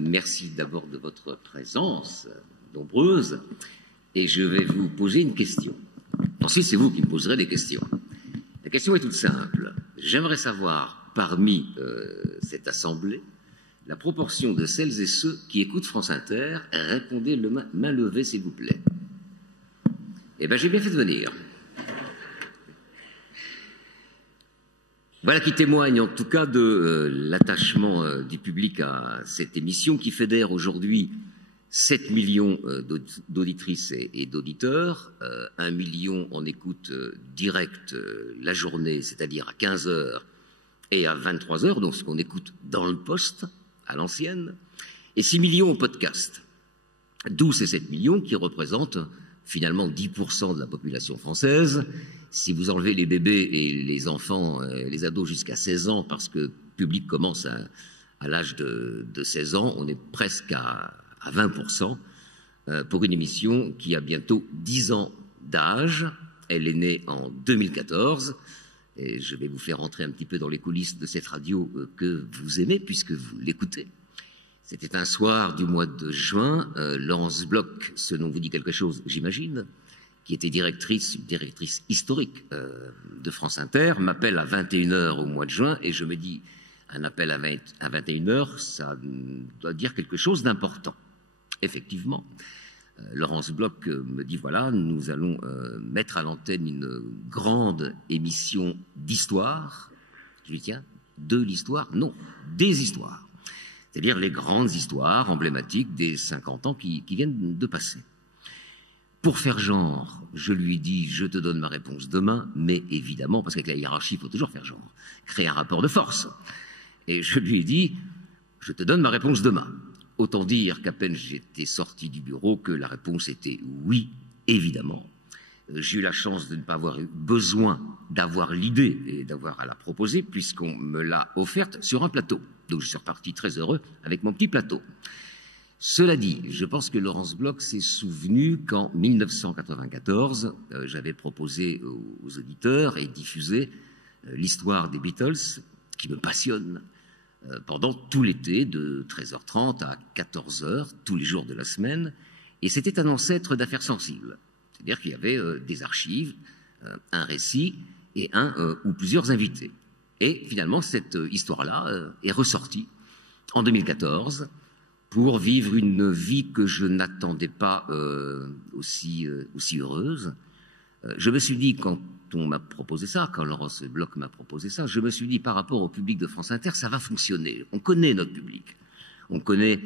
Merci d'abord de votre présence nombreuse et je vais vous poser une question. Ensuite, c'est vous qui me poserez des questions. La question est toute simple. J'aimerais savoir, parmi cette assemblée, la proportion de celles et ceux qui écoutent France Inter. Répondez main levée, s'il vous plaît. Eh bien, j'ai bien fait de venir. Voilà qui témoigne en tout cas de l'attachement du public à cette émission qui fédère aujourd'hui 7 millions d'auditrices et d'auditeurs, 1 million en écoute directe la journée, c'est-à-dire à 15 heures et à 23 heures, donc ce qu'on écoute dans le poste, à l'ancienne, et 6 millions en podcast. D'où ces 7 millions qui représentent finalement 10% de la population française. Si vous enlevez les bébés et les enfants, les ados jusqu'à 16 ans, parce que le public commence à l'âge de 16 ans, on est presque à 20% pour une émission qui a bientôt 10 ans d'âge. Elle est née en 2014 et je vais vous faire entrer un petit peu dans les coulisses de cette radio que vous aimez puisque vous l'écoutez. C'était un soir du mois de juin. Laurence Bloch, ce nom vous dit quelque chose, j'imagine, qui était directrice historique de France Inter, m'appelle à 21h au mois de juin et je me dis, un appel à 21h, ça doit dire quelque chose d'important. Effectivement, Laurence Bloch me dit, voilà, nous allons mettre à l'antenne une grande émission d'histoire. Je lui dis, tiens, de l'histoire? Non, des histoires. C'est-à-dire les grandes histoires emblématiques des 50 ans qui viennent de passer. Pour faire genre, je lui dis, je te donne ma réponse demain, mais évidemment, parce qu'avec la hiérarchie, il faut toujours faire genre, créer un rapport de force. Et je lui ai dit, je te donne ma réponse demain. Autant dire qu'à peine j'étais sorti du bureau que la réponse était oui, évidemment. J'ai eu la chance de ne pas avoir eu besoin d'avoir l'idée et d'avoir à la proposer, puisqu'on me l'a offerte sur un plateau. Donc je suis reparti très heureux avec mon petit plateau. Cela dit, je pense que Laurence Bloch s'est souvenu qu'en 1994, j'avais proposé aux auditeurs et diffusé l'histoire des Beatles, qui me passionne, pendant tout l'été, de 13h30 à 14h, tous les jours de la semaine, et c'était un ancêtre d'Affaires sensibles. C'est-à-dire qu'il y avait des archives, un récit et un ou plusieurs invités. Et finalement, cette histoire-là est ressortie en 2014 pour vivre une vie que je n'attendais pas aussi heureuse. Je me suis dit, quand on m'a proposé ça, quand Laurence Bloch m'a proposé ça, je me suis dit, par rapport au public de France Inter, ça va fonctionner. On connaît notre public. On connaît,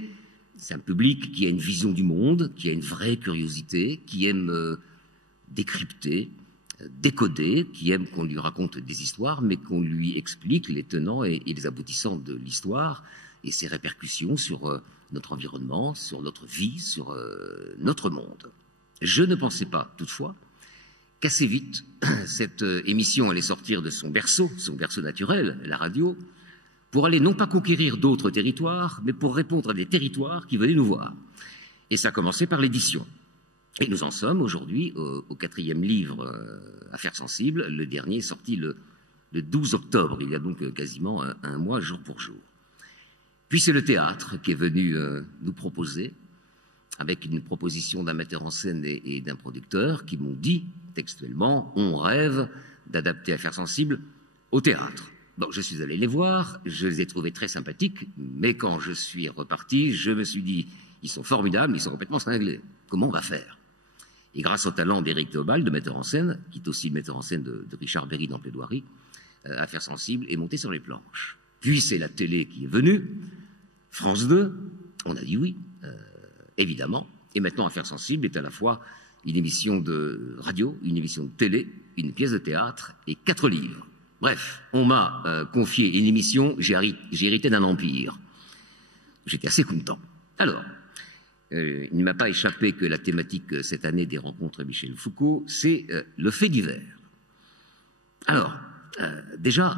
c'est un public qui a une vision du monde, qui a une vraie curiosité, qui aime décrypter, décoder, qui aime qu'on lui raconte des histoires, mais qu'on lui explique les tenants et les aboutissants de l'histoire et ses répercussions sur notre environnement, sur notre vie, sur notre monde. Je ne pensais pas, toutefois, qu'assez vite, cette émission allait sortir de son berceau naturel, la radio, pour aller non pas conquérir d'autres territoires, mais pour répondre à des territoires qui venaient nous voir. Et ça a commencé par l'édition. Et nous en sommes aujourd'hui au 4e livre, Affaires sensibles. Le dernier est sorti le 12 octobre, il y a donc quasiment un mois, jour pour jour. Puis c'est le théâtre qui est venu nous proposer, avec une proposition d'un metteur en scène et d'un producteur qui m'ont dit textuellement, on rêve d'adapter Affaires sensibles au théâtre. Donc je suis allé les voir, je les ai trouvés très sympathiques, mais quand je suis reparti, je me suis dit, ils sont formidables, ils sont complètement cinglés. Comment on va faire? Et grâce au talent d'Éric Théobald, de metteur en scène, qui est aussi le metteur en scène de Richard Berry dans Plaidoirie, Affaires sensibles est monté sur les planches. Puis c'est la télé qui est venue, France 2, on a dit oui, évidemment, et maintenant Affaires sensibles est à la fois une émission de radio, une émission de télé, une pièce de théâtre et 4 livres. Bref, on m'a confié une émission, j'ai hérité d'un empire. J'étais assez content. Alors, il ne m'a pas échappé que la thématique cette année des rencontres Michel Foucault, c'est le fait divers. Alors, déjà,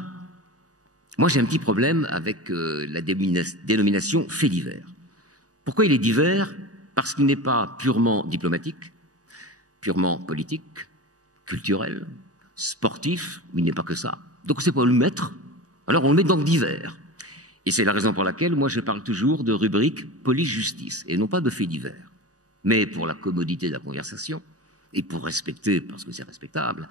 moi j'ai un petit problème avec la dénomination fait divers. Pourquoi il est divers? Parce qu'il n'est pas purement diplomatique, purement politique, culturel, sportif, il n'est pas que ça. Donc on ne sait pas où le mettre, alors on le met dans le divers. Et c'est la raison pour laquelle, moi, je parle toujours de rubrique police-justice, et non pas de faits divers. Mais pour la commodité de la conversation, et pour respecter, parce que c'est respectable,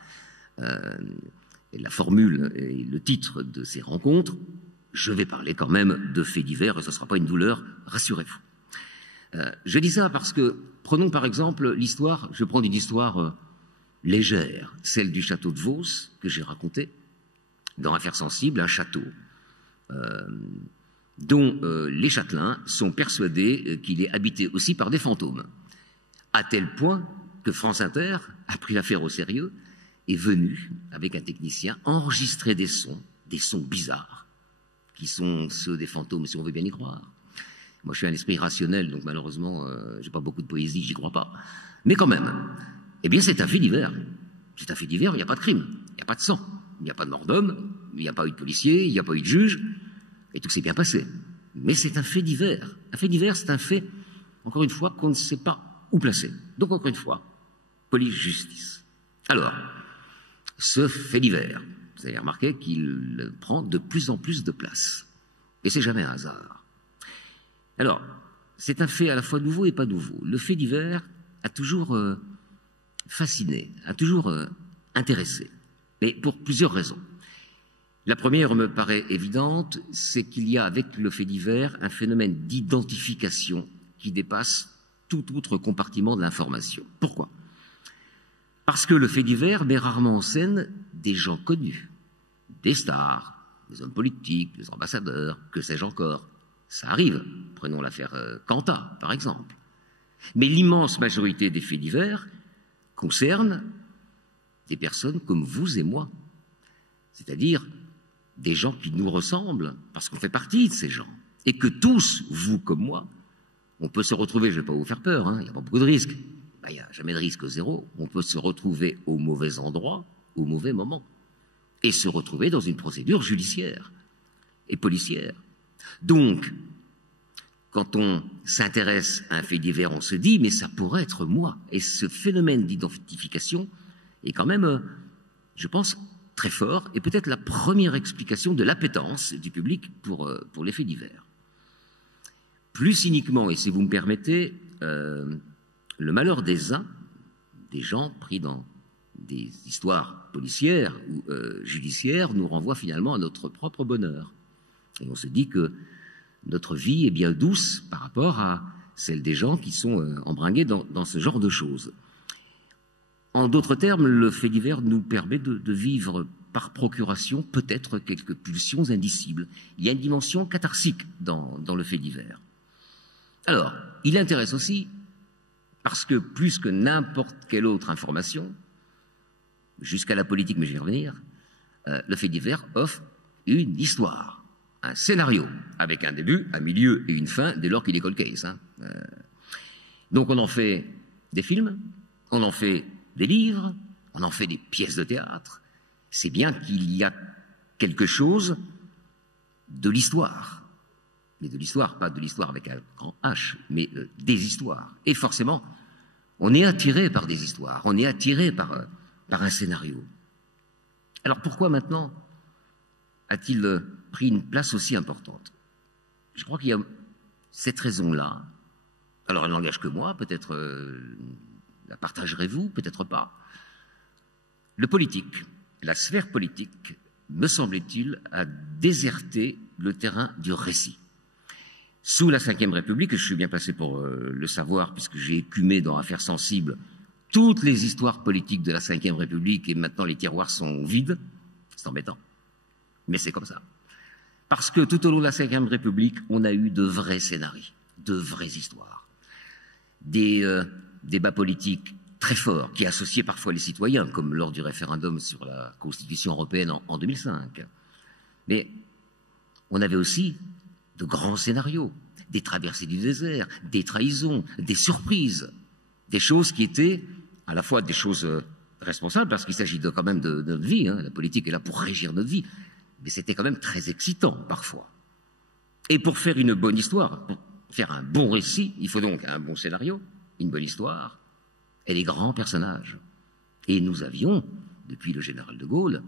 la formule et le titre de ces rencontres, je vais parler quand même de faits divers, et ce ne sera pas une douleur, rassurez-vous. Je dis ça parce que, prenons par exemple l'histoire, je prends une histoire légère, celle du château de Vos, que j'ai raconté, dans Affaires sensibles, un château dont les châtelains sont persuadés qu'il est habité aussi par des fantômes, à tel point que France Inter a pris l'affaire au sérieux, est venu, avec un technicien, enregistrer des sons bizarres, qui sont ceux des fantômes, si on veut bien y croire. Moi, je suis un esprit rationnel, donc malheureusement, j'ai pas beaucoup de poésie, j'y crois pas. Mais quand même, eh bien, c'est un fait divers. C'est un fait divers, il n'y a pas de crime, il n'y a pas de sang, il n'y a pas de mort d'homme, il n'y a pas eu de policier, il n'y a pas eu de juge, et tout s'est bien passé. Mais c'est un fait divers. Un fait divers, c'est un fait, encore une fois, qu'on ne sait pas où placer. Donc, encore une fois, police-justice. Alors, ce fait divers, vous avez remarqué qu'il prend de plus en plus de place. Et c'est jamais un hasard. Alors, c'est un fait à la fois nouveau et pas nouveau. Le fait divers a toujours fasciné, a toujours intéressé, mais pour plusieurs raisons. La première me paraît évidente, c'est qu'il y a avec le fait divers un phénomène d'identification qui dépasse tout autre compartiment de l'information. Pourquoi? Parce que le fait divers met rarement en scène des gens connus, des stars, des hommes politiques, des ambassadeurs, que sais-je encore. Ça arrive. Prenons l'affaire Cantat, par exemple. Mais l'immense majorité des faits divers concernent des personnes comme vous et moi, c'est-à-dire des gens qui nous ressemblent, parce qu'on fait partie de ces gens, et que tous, vous comme moi, on peut se retrouver, je ne vais pas vous faire peur, il n'y a pas beaucoup de risques, il n'y a jamais de risque zéro, on peut se retrouver au mauvais endroit, au mauvais moment, et se retrouver dans une procédure judiciaire et policière. Donc, quand on s'intéresse à un fait divers, on se dit, mais ça pourrait être moi. Et ce phénomène d'identification est quand même, je pense, très fort, et peut-être la première explication de l'appétence du public pour les faits divers. Plus cyniquement, et si vous me permettez, le malheur des uns, des gens pris dans des histoires policières ou judiciaires, nous renvoie finalement à notre propre bonheur. Et on se dit que notre vie est bien douce par rapport à celle des gens qui sont embringués dans ce genre de choses. En d'autres termes, le fait divers nous permet de vivre par procuration peut-être quelques pulsions indicibles. Il y a une dimension catharsique dans le fait divers. Alors, il intéresse aussi parce que plus que n'importe quelle autre information, jusqu'à la politique, mais je vais y revenir, le fait divers offre une histoire, un scénario, avec un début, un milieu et une fin, dès lors qu'il est cold case. Donc on en fait des films, on en fait des livres, on en fait des pièces de théâtre. C'est bien qu'il y a quelque chose de l'histoire. Mais de l'histoire, pas de l'histoire avec un grand H, mais des histoires. Et forcément, on est attiré par des histoires, on est attiré par un scénario. Alors pourquoi maintenant a-t-il pris une place aussi importante? Je crois qu'il y a cette raison-là. Alors elle n'engage que moi, peut-être la partagerez-vous, peut-être pas. Le politique, la sphère politique, me semble-t-il, a déserté le terrain du récit. Sous la Ve République, et je suis bien placé pour le savoir, puisque j'ai écumé dans Affaires sensibles toutes les histoires politiques de la Ve République, et maintenant les tiroirs sont vides, c'est embêtant, mais c'est comme ça. Parce que tout au long de la Ve République, on a eu de vrais scénarios, de vraies histoires, des débats politiques très forts qui associaient parfois les citoyens, comme lors du référendum sur la Constitution européenne en 2005. Mais on avait aussi de grands scénarios, des traversées du désert, des trahisons, des surprises, des choses qui étaient à la fois des choses responsables, parce qu'il s'agit quand même de notre vie, la politique est là pour régir notre vie, mais c'était quand même très excitant parfois. Et pour faire une bonne histoire, pour faire un bon récit, il faut donc un bon scénario, une bonne histoire, et des grands personnages. Et nous avions, depuis le général de Gaulle,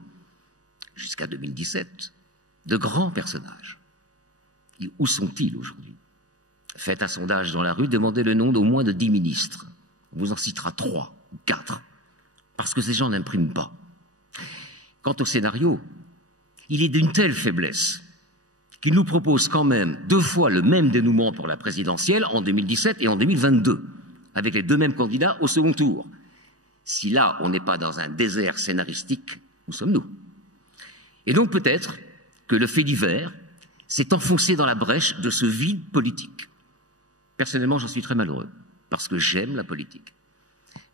jusqu'à 2017, de grands personnages. Où sont-ils aujourd'hui? Faites un sondage dans la rue, demandez le nom d'au moins de 10 ministres. On vous en citera 3 ou 4, parce que ces gens n'impriment pas. Quant au scénario, il est d'une telle faiblesse qu'il nous propose quand même 2 fois le même dénouement pour la présidentielle en 2017 et en 2022, avec les 2 mêmes candidats au second tour. Si là, on n'est pas dans un désert scénaristique, où sommes-nous? Et donc peut-être que le fait divers s'est enfoncé dans la brèche de ce vide politique. Personnellement, j'en suis très malheureux, parce que j'aime la politique,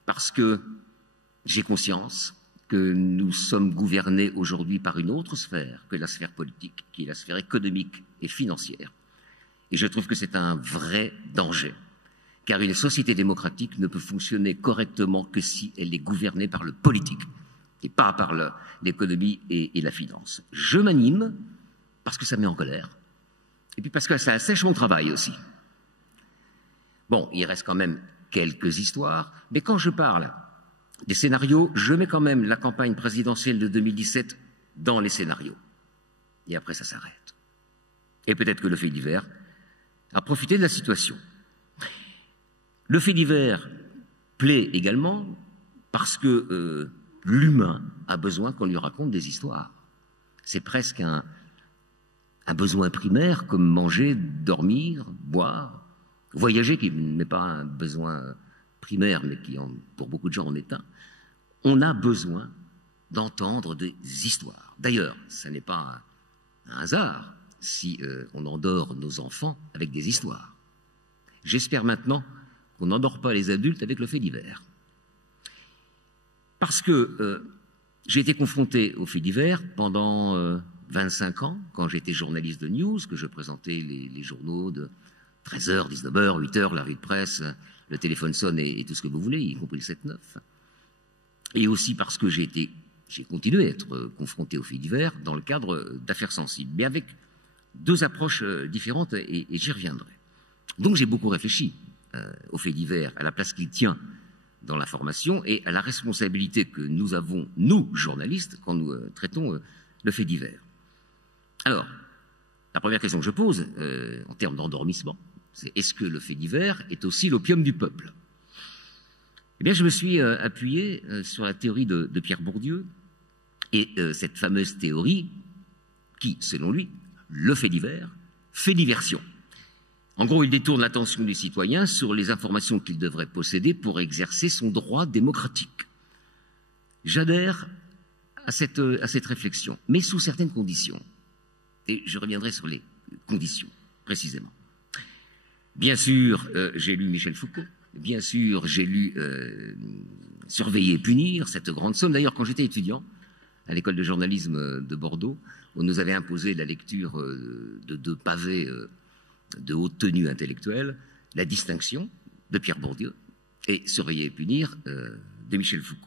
parce que j'ai conscience que nous sommes gouvernés aujourd'hui par une autre sphère que la sphère politique, qui est la sphère économique et financière. Et je trouve que c'est un vrai danger, car une société démocratique ne peut fonctionner correctement que si elle est gouvernée par le politique, et pas par l'économie et la finance. Je m'anime parce que ça me met en colère, et puis parce que ça assèche mon travail aussi. Bon, il reste quand même quelques histoires, mais quand je parle des scénarios, je mets quand même la campagne présidentielle de 2017 dans les scénarios. Et après, ça s'arrête. Et peut-être que le fait divers a profité de la situation. Le fait divers plaît également parce que l'humain a besoin qu'on lui raconte des histoires. C'est presque un besoin primaire comme manger, dormir, boire, voyager, qui n'est pas un besoin primaire, mais qui, pour beaucoup de gens, en est un. On a besoin d'entendre des histoires. D'ailleurs, ce n'est pas un hasard si on endort nos enfants avec des histoires. J'espère maintenant qu'on n'endort pas les adultes avec le fait divers. Parce que j'ai été confronté au fait divers pendant 25 ans, quand j'étais journaliste de news, que je présentais les journaux de 13h, 19h, 8h, la revue de presse, le téléphone sonne et tout ce que vous voulez, y compris le 7-9. Et aussi parce que j'ai continué à être confronté aux faits divers dans le cadre d'affaires sensibles, mais avec 2 approches différentes, et j'y reviendrai. Donc j'ai beaucoup réfléchi aux faits divers, à la place qu'il tient dans l'information et à la responsabilité que nous avons, nous, journalistes, quand nous traitons le fait divers. Alors, la première question que je pose, en termes d'endormissement, c'est est-ce que le fait divers est aussi l'opium du peuple? Eh bien, je me suis appuyé sur la théorie de Pierre Bourdieu, et cette fameuse théorie qui, selon lui, le fait divers fait diversion. En gros, il détourne l'attention du citoyen sur les informations qu'il devrait posséder pour exercer son droit démocratique. J'adhère à cette réflexion, mais sous certaines conditions. Et je reviendrai sur les conditions, précisément. Bien sûr, j'ai lu Michel Foucault. Bien sûr, j'ai lu Surveiller et punir, cette grande somme. D'ailleurs, quand j'étais étudiant à l'école de journalisme de Bordeaux, on nous avait imposé la lecture de 2 pavés de haute tenue intellectuelle, La distinction de Pierre Bourdieu et Surveiller et punir de Michel Foucault.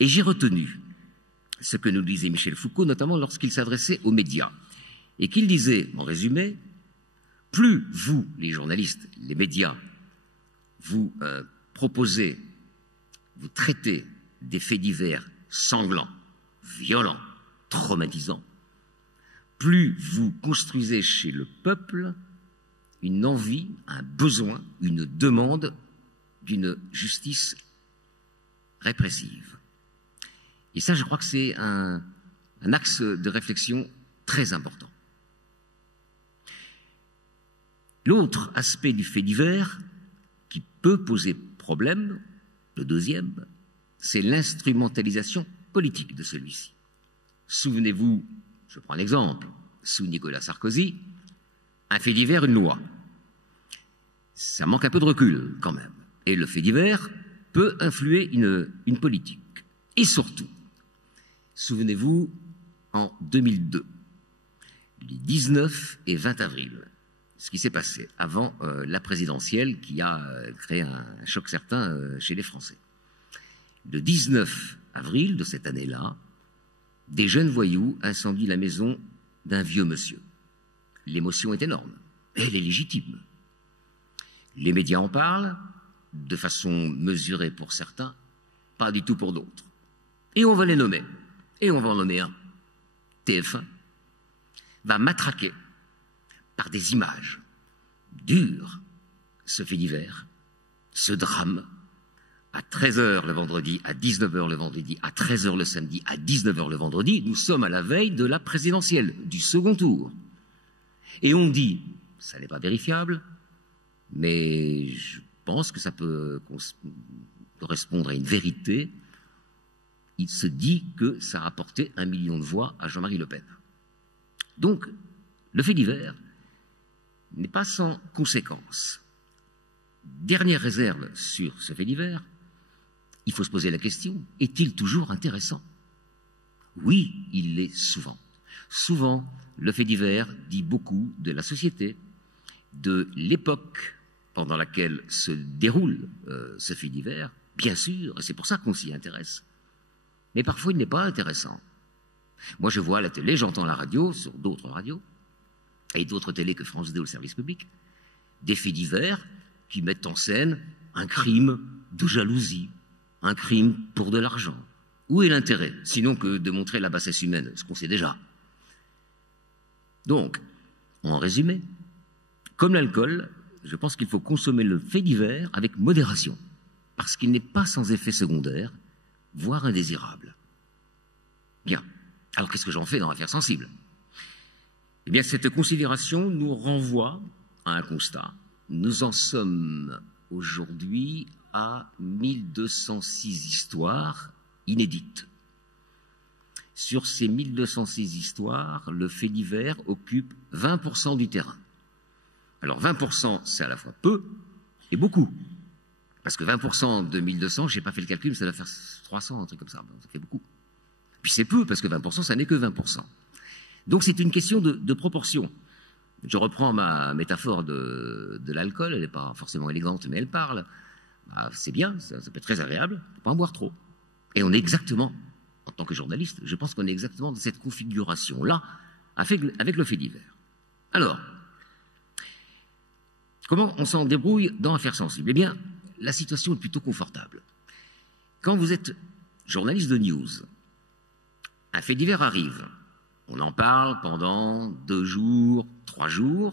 Et j'ai retenu ce que nous disait Michel Foucault, notamment lorsqu'il s'adressait aux médias, et qu'il disait, en résumé, plus vous, les journalistes, les médias, vous proposez, vous traitez des faits divers sanglants, violents, traumatisants, plus vous construisez chez le peuple une envie, un besoin, une demande d'une justice répressive. Et ça, je crois que c'est un axe de réflexion très important. L'autre aspect du fait divers qui peut poser problème, le deuxième, c'est l'instrumentalisation politique de celui-ci. Souvenez-vous, je prends un exemple, sous Nicolas Sarkozy, un fait divers, une loi. Ça manque un peu de recul quand même. Et le fait divers peut influer une politique. Et surtout, souvenez-vous, en 2002, les 19 et 20 avril, ce qui s'est passé avant la présidentielle qui a créé un choc certain chez les Français. Le 19 avril de cette année-là, des jeunes voyous incendient la maison d'un vieux monsieur. L'émotion est énorme, elle est légitime. Les médias en parlent, de façon mesurée pour certains, pas du tout pour d'autres. Et on va les nommer. Et on va en nommer un. TF1 va matraquer par des images dures ce fait divers, ce drame, à 13h le vendredi, à 19h le vendredi, à 13h le samedi, à 19h le vendredi. Nous sommes à la veille de la présidentielle, du second tour. Et on dit, ça n'est pas vérifiable, mais je pense que ça peut correspondre à une vérité. Il se dit que ça a rapporté 1 million de voix à Jean-Marie Le Pen. Donc, le fait divers n'est pas sans conséquences. Dernière réserve sur ce fait divers, il faut se poser la question, est-il toujours intéressant? Oui, il l'est souvent. Souvent, le fait divers dit beaucoup de la société, de l'époque pendant laquelle se déroule ce fait divers, bien sûr, et c'est pour ça qu'on s'y intéresse. Mais parfois, il n'est pas intéressant. Moi, je vois à la télé, j'entends la radio, sur d'autres radios, et d'autres télés que France 2 ou le service public, des faits divers qui mettent en scène un crime de jalousie, un crime pour de l'argent. Où est l'intérêt, sinon que de montrer la bassesse humaine, ce qu'on sait déjà? Donc, en résumé, comme l'alcool, je pense qu'il faut consommer le fait divers avec modération, parce qu'il n'est pas sans effet secondaire, voire indésirable. Bien. Alors, qu'est-ce que j'en fais dans l'affaire sensible? Eh bien, cette considération nous renvoie à un constat. Nous en sommes aujourd'hui à 1206 histoires inédites. Sur ces 1206 histoires, le fait divers occupe 20% du terrain. Alors 20%, c'est à la fois peu et beaucoup. Parce que 20% de 1200, je n'ai pas fait le calcul, ça doit faire 300, un truc comme ça. Ça fait beaucoup. Puis c'est peu, parce que 20%, ça n'est que 20%. Donc c'est une question de proportion. Je reprends ma métaphore de l'alcool, elle n'est pas forcément élégante, mais elle parle. Bah, c'est bien, ça peut être très agréable, il ne faut pas en boire trop. Et on est exactement, en tant que journaliste, je pense qu'on est exactement dans cette configuration-là, avec le fait divers. Alors, comment on s'en débrouille dans Affaires sensibles? Eh bien, la situation est plutôt confortable. Quand vous êtes journaliste de news, un fait divers arrive, on en parle pendant 2 jours, 3 jours,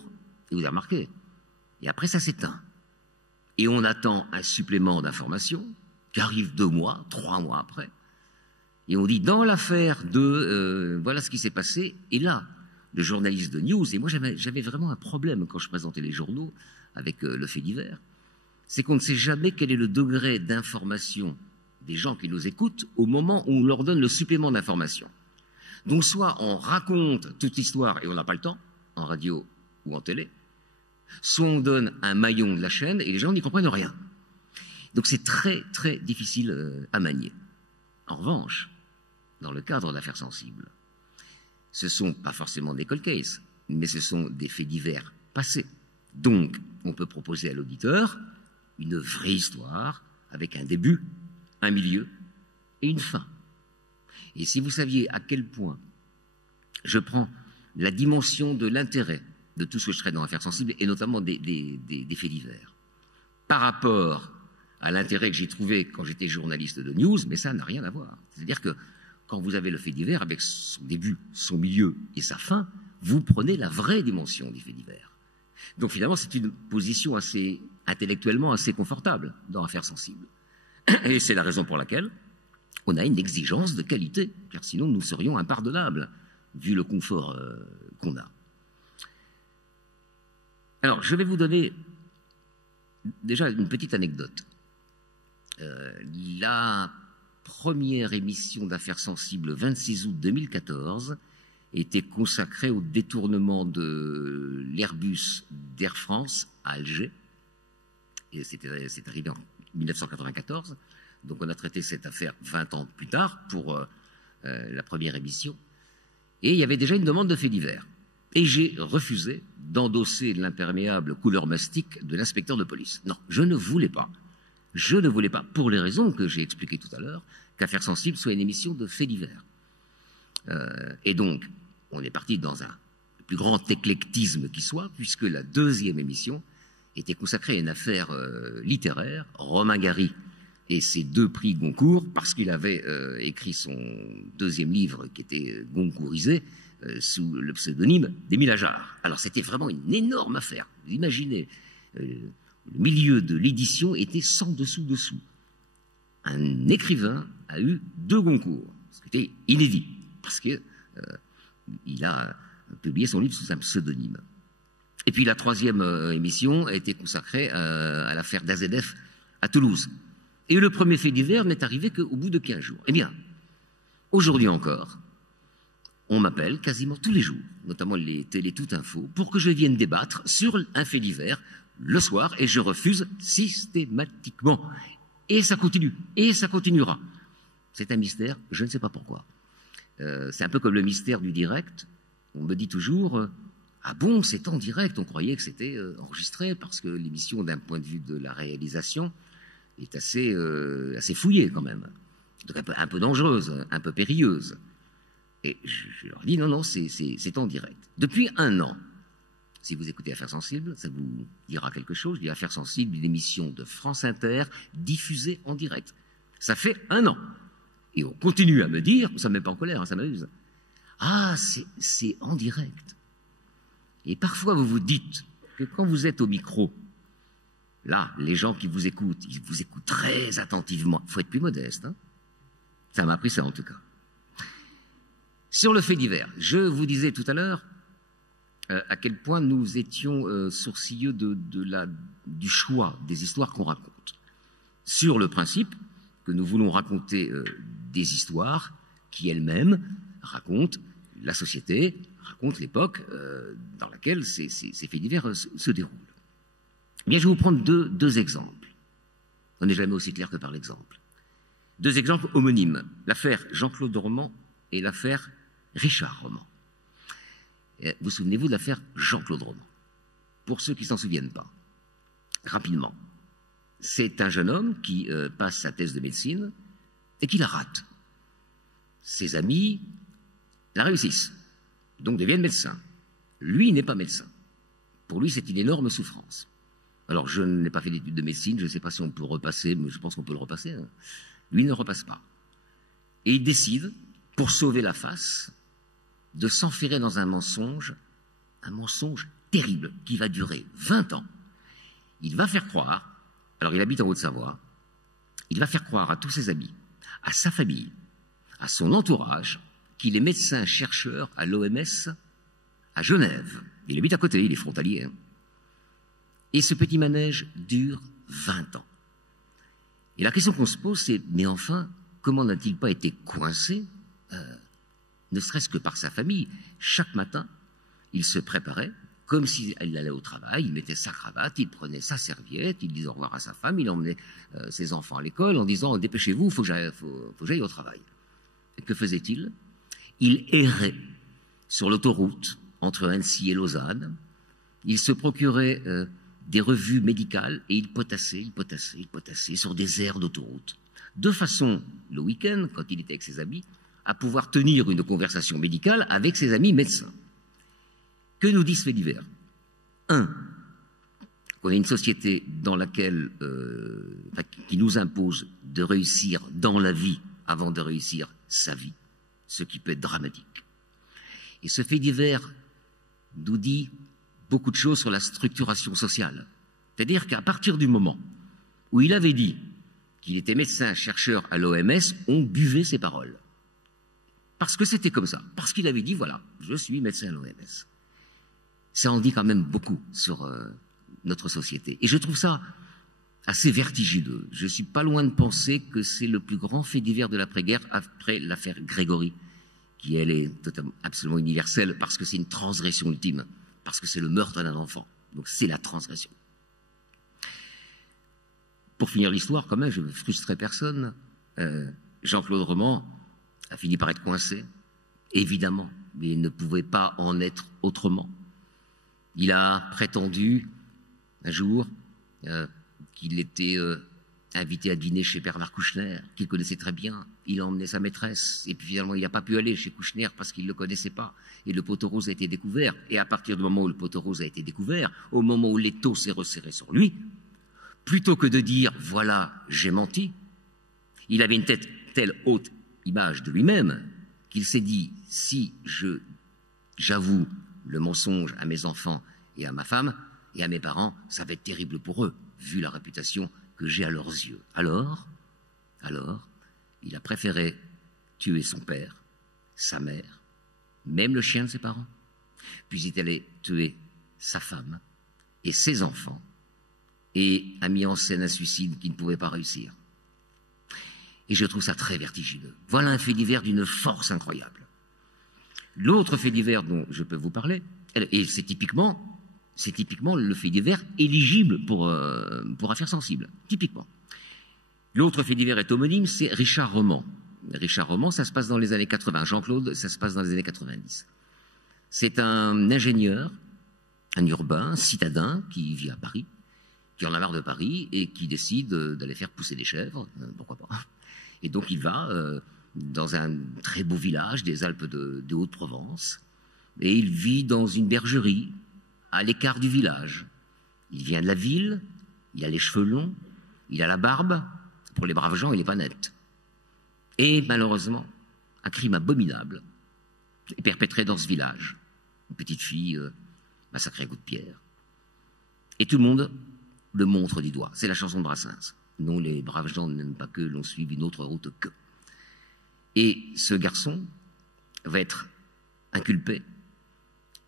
et vous avez remarqué. Et après, ça s'éteint. Et on attend un supplément d'informations qui arrive 2 mois, 3 mois après. Et on dit, dans l'affaire de voilà ce qui s'est passé. Et là, le journaliste de news, et moi j'avais vraiment un problème quand je présentais les journaux avec le fait divers, c'est qu'on ne sait jamais quel est le degré d'information des gens qui nous écoutent au moment où on leur donne le supplément d'information. Donc soit on raconte toute l'histoire et on n'a pas le temps, en radio ou en télé, soit on donne un maillon de la chaîne et les gens n'y comprennent rien. Donc c'est très très difficile à manier. En revanche, dans le cadre d'affaires sensibles, ce ne sont pas forcément des cold cases, mais ce sont des faits divers passés. Donc on peut proposer à l'auditeur une vraie histoire avec un début, un milieu et une fin. Et si vous saviez à quel point je prends la dimension de l'intérêt de tout ce que je traite dans Affaires sensibles, et notamment des faits divers, par rapport à l'intérêt que j'ai trouvé quand j'étais journaliste de news, mais ça n'a rien à voir. C'est-à-dire que quand vous avez le fait divers avec son début, son milieu et sa fin, vous prenez la vraie dimension du fait divers. Donc finalement, c'est une position intellectuellement assez confortable dans Affaires sensibles. Et c'est la raison pour laquelle on a une exigence de qualité, car sinon nous serions impardonnables, vu le confort qu'on a. Alors, je vais vous donner déjà une petite anecdote. La première émission d'Affaires sensibles, 26 août 2014, était consacrée au détournement de l'Airbus d'Air France à Alger. Et c'est arrivé en 1994. Donc on a traité cette affaire 20 ans plus tard pour la première émission. Et il y avait déjà une demande de faits divers. Et j'ai refusé d'endosser l'imperméable couleur mastic de l'inspecteur de police. Non, je ne voulais pas. Je ne voulais pas, pour les raisons que j'ai expliquées tout à l'heure, qu'Affaires sensibles soit une émission de faits divers. Et donc, on est parti dans le plus grand éclectisme qui soit, puisque la deuxième émission était consacrée à une affaire littéraire. Romain Gary et ses 2 prix Goncourt parce qu'il avait écrit son 2e livre qui était Goncourisé sous le pseudonyme d'Émile Ajar. Alors c'était vraiment une énorme affaire. Vous imaginez, le milieu de l'édition était sans dessous-dessous. Un écrivain a eu 2 Goncourt, ce qui était inédit, parce que il a publié son livre sous un pseudonyme. Et puis la 3e émission a été consacrée à l'affaire d'AZF à Toulouse. Et le premier fait divers n'est arrivé qu'au bout de 15 jours. Eh bien, aujourd'hui encore, on m'appelle quasiment tous les jours, notamment les télé tout info, pour que je vienne débattre sur un fait divers le soir, et je refuse systématiquement. Et ça continue, et ça continuera. C'est un mystère, je ne sais pas pourquoi. C'est un peu comme le mystère du direct. On me dit toujours, ah bon, c'est en direct, on croyait que c'était enregistré, parce que l'émission, d'un point de vue de la réalisation, est assez fouillée quand même. Donc un peu dangereuse, un peu périlleuse. Et je leur dis, non, c'est en direct. Depuis 1 an, si vous écoutez Affaires sensibles, ça vous dira quelque chose. Je dis Affaires sensibles, une émission de France Inter diffusée en direct. Ça fait 1 an. Et on continue à me dire, ça ne me met pas en colère, hein, ça m'amuse. Ah, c'est en direct. Et parfois vous vous dites que quand vous êtes au micro, là, les gens qui vous écoutent, ils vous écoutent très attentivement. Il faut être plus modeste. Hein. Ça m'a appris ça en tout cas. Sur le fait divers, je vous disais tout à l'heure à quel point nous étions sourcilleux du choix des histoires qu'on raconte. Sur le principe que nous voulons raconter des histoires qui elles-mêmes racontent la société, racontent l'époque dans laquelle ces faits divers se déroulent. Eh bien, je vais vous prendre deux exemples. On n'est jamais aussi clair que par l'exemple. 2 exemples homonymes, l'affaire Jean-Claude Roman et l'affaire Richard Roman. Vous souvenez-vous de l'affaire Jean-Claude Roman? Pour ceux qui ne s'en souviennent pas, rapidement. C'est un jeune homme qui passe sa thèse de médecine et qui la rate. Ses amis la réussissent, donc deviennent médecins. Lui, il n'est pas médecin. Pour lui, c'est une énorme souffrance. Alors, je n'ai pas fait d'études de médecine, je ne sais pas si on peut repasser, mais je pense qu'on peut le repasser. Hein. Lui ne repasse pas. Et il décide, pour sauver la face, de s'enferrer dans un mensonge terrible, qui va durer 20 ans. Il va faire croire, alors il habite en Haute-Savoie, il va faire croire à tous ses amis, à sa famille, à son entourage, qu'il est médecin-chercheur à l'OMS à Genève. Il habite à côté, il est frontalier. Hein. Et ce petit manège dure 20 ans. Et la question qu'on se pose, c'est, mais enfin, comment n'a-t-il pas été coincé, ne serait-ce que par sa famille? Chaque matin, il se préparait, comme s'il allait au travail, il mettait sa cravate, il prenait sa serviette, il disait au revoir à sa femme, il emmenait ses enfants à l'école en disant « Dépêchez-vous, il faut que j'aille au travail ». Et que faisait-il? Il errait sur l'autoroute entre Annecy et Lausanne, il se procurait des revues médicales et il potassait sur des aires d'autoroute, de façon, le week-end, quand il était avec ses amis, à pouvoir tenir une conversation médicale avec ses amis médecins. Que nous disent faits divers? 1. Qu'on a une société dans laquelle, qui nous impose de réussir dans la vie avant de réussir sa vie, ce qui peut être dramatique. Et ce fait divers nous dit beaucoup de choses sur la structuration sociale. C'est-à-dire qu'à partir du moment où il avait dit qu'il était médecin-chercheur à l'OMS, on buvait ses paroles. Parce que c'était comme ça. Parce qu'il avait dit, voilà, je suis médecin à l'OMS. Ça en dit quand même beaucoup sur notre société. Et je trouve ça assez vertigineux. Je ne suis pas loin de penser que c'est le plus grand fait divers de l'après-guerre, après l'affaire Grégory, qui, elle, est absolument universelle, parce que c'est une transgression ultime, parce que c'est le meurtre d'un enfant. Donc c'est la transgression. Pour finir l'histoire, quand même, je ne veux frustrer personne. Jean-Claude Roman a fini par être coincé, évidemment, mais il ne pouvait pas en être autrement. Il a prétendu, un jour, qu'il était invité à dîner chez Bernard Kouchner, qu'il connaissait très bien. Il a emmené sa maîtresse, et puis finalement, il n'a pas pu aller chez Kouchner parce qu'il ne le connaissait pas. Et le poteau rose a été découvert. Et à partir du moment où le poteau rose a été découvert, au moment où l'étau s'est resserré sur lui, plutôt que de dire « voilà, j'ai menti », Il avait une telle haute image de lui-même qu'il s'est dit, si j'avoue le mensonge à mes enfants et à ma femme et à mes parents, ça va être terrible pour eux, vu la réputation que j'ai à leurs yeux. Alors, il a préféré tuer son père, sa mère, même le chien de ses parents, puis il est allé tuer sa femme et ses enfants, et a mis en scène un suicide qui ne pouvait pas réussir. Et je trouve ça très vertigineux. Voilà un fait divers d'une force incroyable. L'autre fait divers dont je peux vous parler, et c'est typiquement le fait divers éligible pour affaires sensibles, typiquement. L'autre fait divers est homonyme, c'est Richard Roman. Richard Roman, ça se passe dans les années 80. Jean-Claude, ça se passe dans les années 90. C'est un ingénieur, un urbain, citadin, qui vit à Paris, qui en a marre de Paris et qui décide d'aller faire pousser des chèvres, pourquoi pas. Et donc il va dans un très beau village des Alpes de Haute-Provence, et il vit dans une bergerie, à l'écart du village. Il vient de la ville, il a les cheveux longs, il a la barbe, pour les braves gens, il n'est pas net. Et malheureusement, un crime abominable est perpétré dans ce village. Une petite fille massacrée à coups de pierre. Et tout le monde le montre du doigt. C'est la chanson de Brassens. Non, les braves gens n'aiment pas que l'on suive une autre route que. Et ce garçon va être inculpé.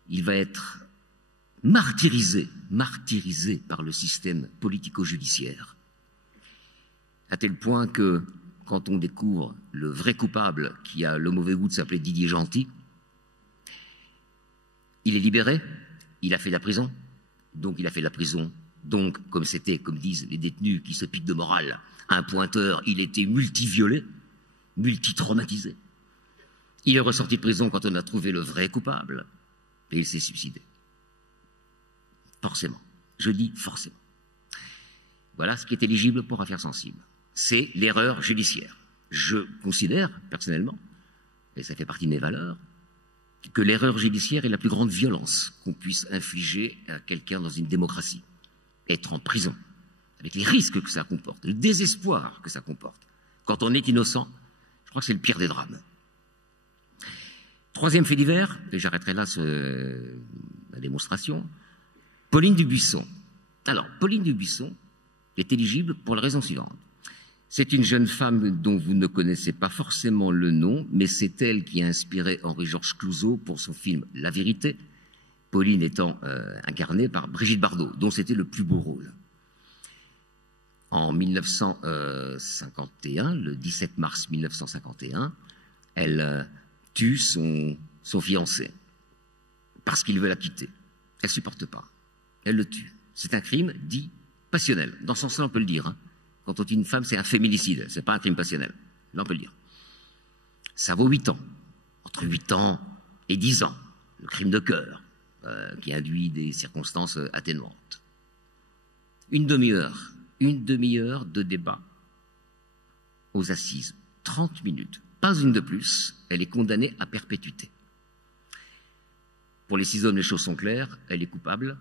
Il va être martyrisé par le système politico-judiciaire. À tel point que, quand on découvre le vrai coupable qui a le mauvais goût de s'appeler Didier Gentil, il est libéré, il a fait la prison, donc il a fait la prison. Donc, comme disent les détenus qui se piquent de morale, un pointeur, il était multiviolé, multitraumatisé. Il est ressorti de prison quand on a trouvé le vrai coupable, et il s'est suicidé. Forcément. Je dis forcément. Voilà ce qui est éligible pour affaires sensibles. C'est l'erreur judiciaire. Je considère, personnellement, et ça fait partie de mes valeurs, que l'erreur judiciaire est la plus grande violence qu'on puisse infliger à quelqu'un dans une démocratie. Être en prison, avec les risques que ça comporte, le désespoir que ça comporte. Quand on est innocent, je crois que c'est le pire des drames. Troisième fait divers, et j'arrêterai là la démonstration, Pauline Dubuisson. Alors, Pauline Dubuisson est éligible pour la raison suivante. C'est une jeune femme dont vous ne connaissez pas forcément le nom, mais c'est elle qui a inspiré Henri-Georges Clouzot pour son film La Vérité, Pauline étant incarnée par Brigitte Bardot, dont c'était le plus beau rôle. En 1951, le 17 mars 1951, elle tue son fiancé parce qu'il veut la quitter. Elle ne supporte pas. Elle le tue. C'est un crime dit passionnel. Dans ce sens-là, on peut le dire. Hein. Quand on tue une femme, c'est un féminicide. Ce n'est pas un crime passionnel. Là, on peut le dire. Ça vaut 8 ans. Entre 8 ans et 10 ans. Le crime de cœur, qui induit des circonstances atténuantes. Une demi-heure de débat aux assises. 30 minutes. Pas une de plus. Elle est condamnée à perpétuité. Pour les 6 hommes, les choses sont claires. Elle est coupable.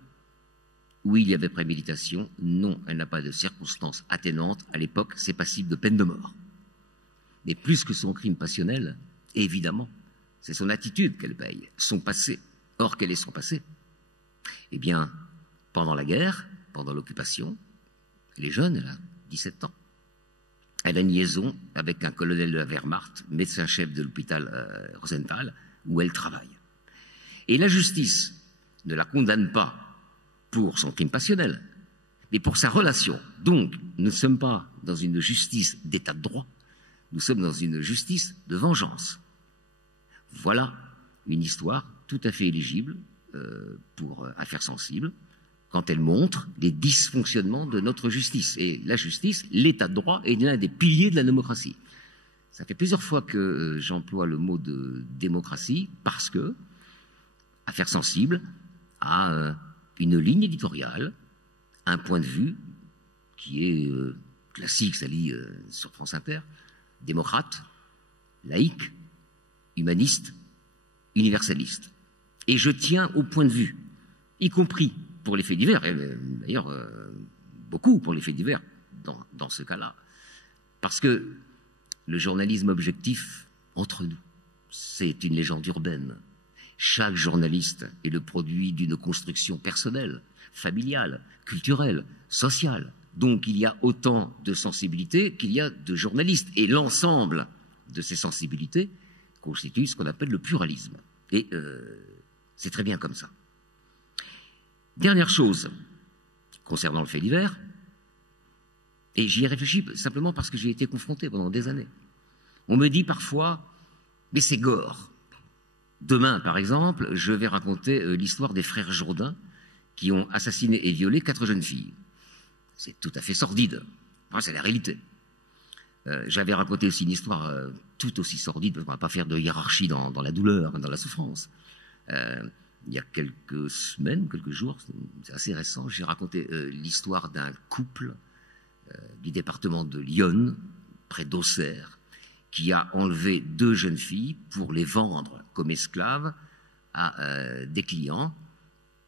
Oui, il y avait préméditation. Non, elle n'a pas de circonstances atténuantes. À l'époque, c'est passible de peine de mort. Mais plus que son crime passionnel, évidemment, c'est son attitude qu'elle paye, son passé. Or, quel est son passé? Eh bien, pendant la guerre, pendant l'occupation, elle est jeune, elle a 17 ans. Elle a une liaison avec un colonel de la Wehrmacht, médecin-chef de l'hôpital Rosenthal, où elle travaille. Et la justice ne la condamne pas pour son crime passionnel, mais pour sa relation. Donc, nous ne sommes pas dans une justice d'état de droit, nous sommes dans une justice de vengeance. Voilà une histoire tout à fait éligible pour affaires sensibles, quand elle montre les dysfonctionnements de notre justice. Et la justice, l'état de droit, est l'un des piliers de la démocratie. Ça fait plusieurs fois que j'emploie le mot de démocratie, parce que affaires sensibles a une ligne éditoriale, un point de vue qui est classique, ça lit sur France Inter, démocrate, laïque, humaniste, universaliste. Et je tiens au point de vue, y compris pour les faits divers, et d'ailleurs beaucoup pour les faits divers dans ce cas-là. Parce que Le journalisme objectif, entre nous, c'est une légende urbaine. Chaque journaliste est le produit d'une construction personnelle, familiale, culturelle, sociale. Donc il y a autant de sensibilités qu'il y a de journalistes. Et l'ensemble de ces sensibilités constitue ce qu'on appelle le pluralisme. Et c'est très bien comme ça. Dernière chose, concernant le fait divers, et j'y ai réfléchi simplement parce que j'ai été confronté pendant des années. On me dit parfois, mais c'est gore. Demain, par exemple, je vais raconter l'histoire des frères Jourdain qui ont assassiné et violé 4 jeunes filles. C'est tout à fait sordide. Enfin, c'est la réalité. J'avais raconté aussi une histoire tout aussi sordide, parce qu'on ne va pas faire de hiérarchie dans la douleur, dans la souffrance. Il y a quelques semaines, quelques jours, c'est assez récent, j'ai raconté l'histoire d'un couple du département de Lyon, près d'Auxerre, qui a enlevé 2 jeunes filles pour les vendre comme esclaves à des clients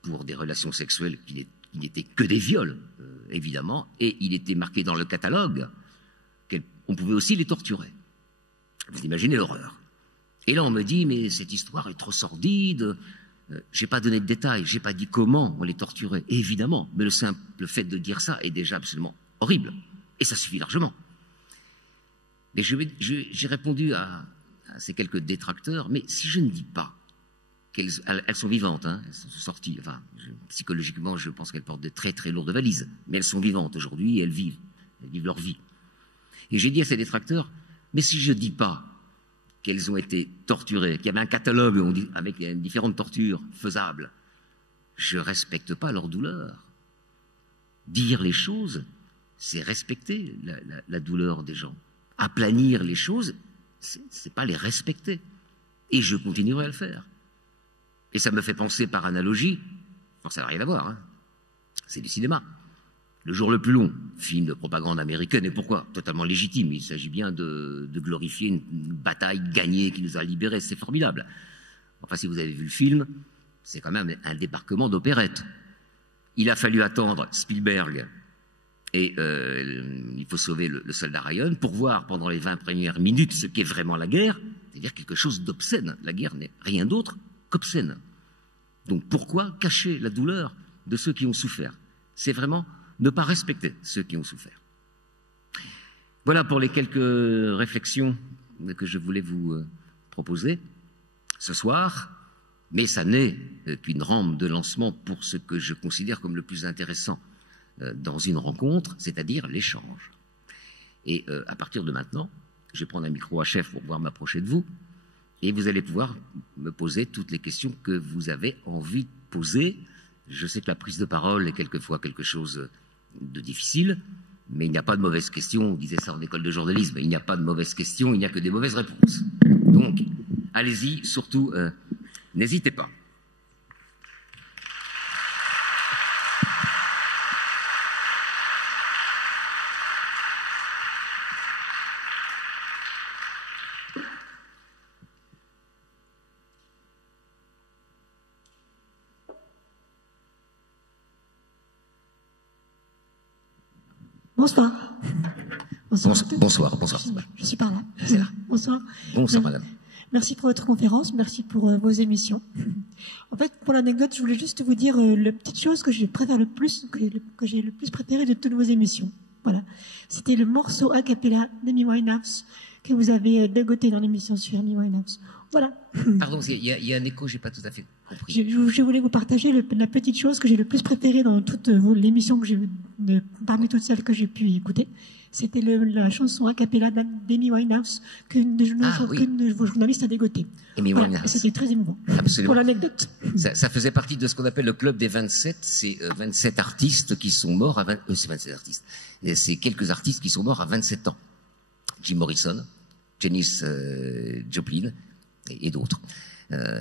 pour des relations sexuelles qui n'étaient que des viols, évidemment, et il était marqué dans le catalogue qu'on pouvait aussi les torturer. Vous imaginez l'horreur. Et là, on me dit, mais cette histoire est trop sordide, j'ai pas donné de détails, j'ai pas dit comment on les torturait, évidemment, mais le simple fait de dire ça est déjà absolument horrible, et ça suffit largement. Mais j'ai répondu à ces quelques détracteurs, mais si je ne dis pas elles sont vivantes, hein, elles sont sorties, enfin, psychologiquement, je pense qu'elles portent de très très lourdes valises, mais elles sont vivantes aujourd'hui et elles vivent leur vie. Et j'ai dit à ces détracteurs, mais si je ne dis pas qu'elles ont été torturées, qu'il y avait un catalogue avec différentes tortures faisables, je ne respecte pas leur douleur. Dire les choses, c'est respecter la douleur des gens. Aplanir les choses, c'est pas les respecter. Et je continuerai à le faire. Et ça me fait penser par analogie, bon, ça n'a rien à voir, hein, c'est du cinéma. Le jour le plus long, film de propagande américaine, et pourquoi? Totalement légitime, il s'agit bien de glorifier une bataille gagnée qui nous a libérés, c'est formidable. Enfin, si vous avez vu le film, c'est quand même un débarquement d'opérette. Il a fallu attendre Spielberg et il faut sauver le soldat Ryan pour voir pendant les 20 premières minutes ce qu'est vraiment la guerre, c'est-à-dire quelque chose d'obscène. La guerre n'est rien d'autre qu'obscène. Donc pourquoi cacher la douleur de ceux qui ont souffert? C'est vraiment ne pas respecter ceux qui ont souffert. Voilà pour les quelques réflexions que je voulais vous proposer ce soir, mais ça n'est qu'une rampe de lancement pour ce que je considère comme le plus intéressant dans une rencontre, c'est-à-dire l'échange. Et à partir de maintenant, je vais prendre un micro à chef pour pouvoir m'approcher de vous, et vous allez pouvoir me poser toutes les questions que vous avez envie de poser. Je sais que la prise de parole est quelquefois quelque chose de difficile, mais il n'y a pas de mauvaises questions. On disait ça en école de journalisme. Il n'y a pas de mauvaises questions, il n'y a que des mauvaises réponses. Donc, allez-y, surtout, n'hésitez pas. Bonsoir. Bonsoir. Je suis par là. Bonsoir. Bonsoir, madame. Merci pour votre conférence, merci pour vos émissions. En fait, pour l'anecdote, je voulais juste vous dire la petite chose que je préfère le plus, que j'ai le plus préféré de toutes vos émissions. Voilà. C'était le morceau a cappella d'Amy Winehouse que vous avez dégoté dans l'émission sur Amy Winehouse. Voilà. Pardon, il y a un écho, j'ai pas tout à fait compris. Je voulais vous partager la petite chose que j'ai le plus préférée dans toute l'émission que parmi toutes celles que j'ai pu écouter. C'était la chanson a cappella d'Amy Winehouse qu'une de vos journalistes a dégotée. Amy Winehouse. C'était très émouvant. Absolument. Pour l'anecdote. Ça faisait partie de ce qu'on appelle le club des 27. C'est 27 artistes qui sont morts à c'est 27 artistes. C'est quelques artistes qui sont morts à 27 ans. Jim Morrison, Janis Joplin et d'autres.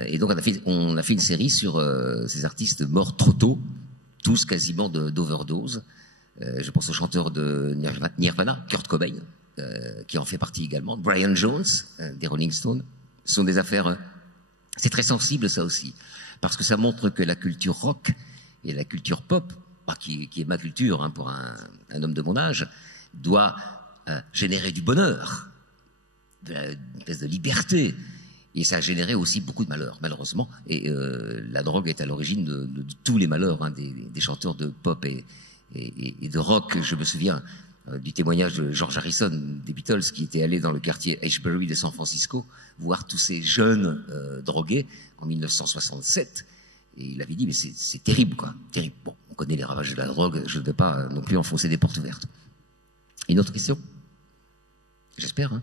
Et donc on a fait une série sur ces artistes morts trop tôt, tous quasiment d'overdose. Je pense au chanteur de Nirvana, Kurt Cobain, qui en fait partie également, Brian Jones, des Rolling Stones. Ce sont des affaires... c'est très sensible, ça aussi, parce que ça montre que la culture rock et la culture pop, qui est ma culture, hein, pour un homme de mon âge, doit générer du bonheur, une espèce de liberté. Et ça a généré aussi beaucoup de malheurs, malheureusement. Et la drogue est à l'origine de tous les malheurs, hein, des chanteurs de pop et de rock. Je me souviens du témoignage de George Harrison des Beatles, qui était allé dans le quartier Ashbury de San Francisco voir tous ces jeunes drogués en 1967. Et il avait dit, mais c'est terrible, quoi. Terrible. Bon, on connaît les ravages de la drogue, je ne vais pas non plus enfoncer des portes ouvertes. Une autre question? J'espère, hein.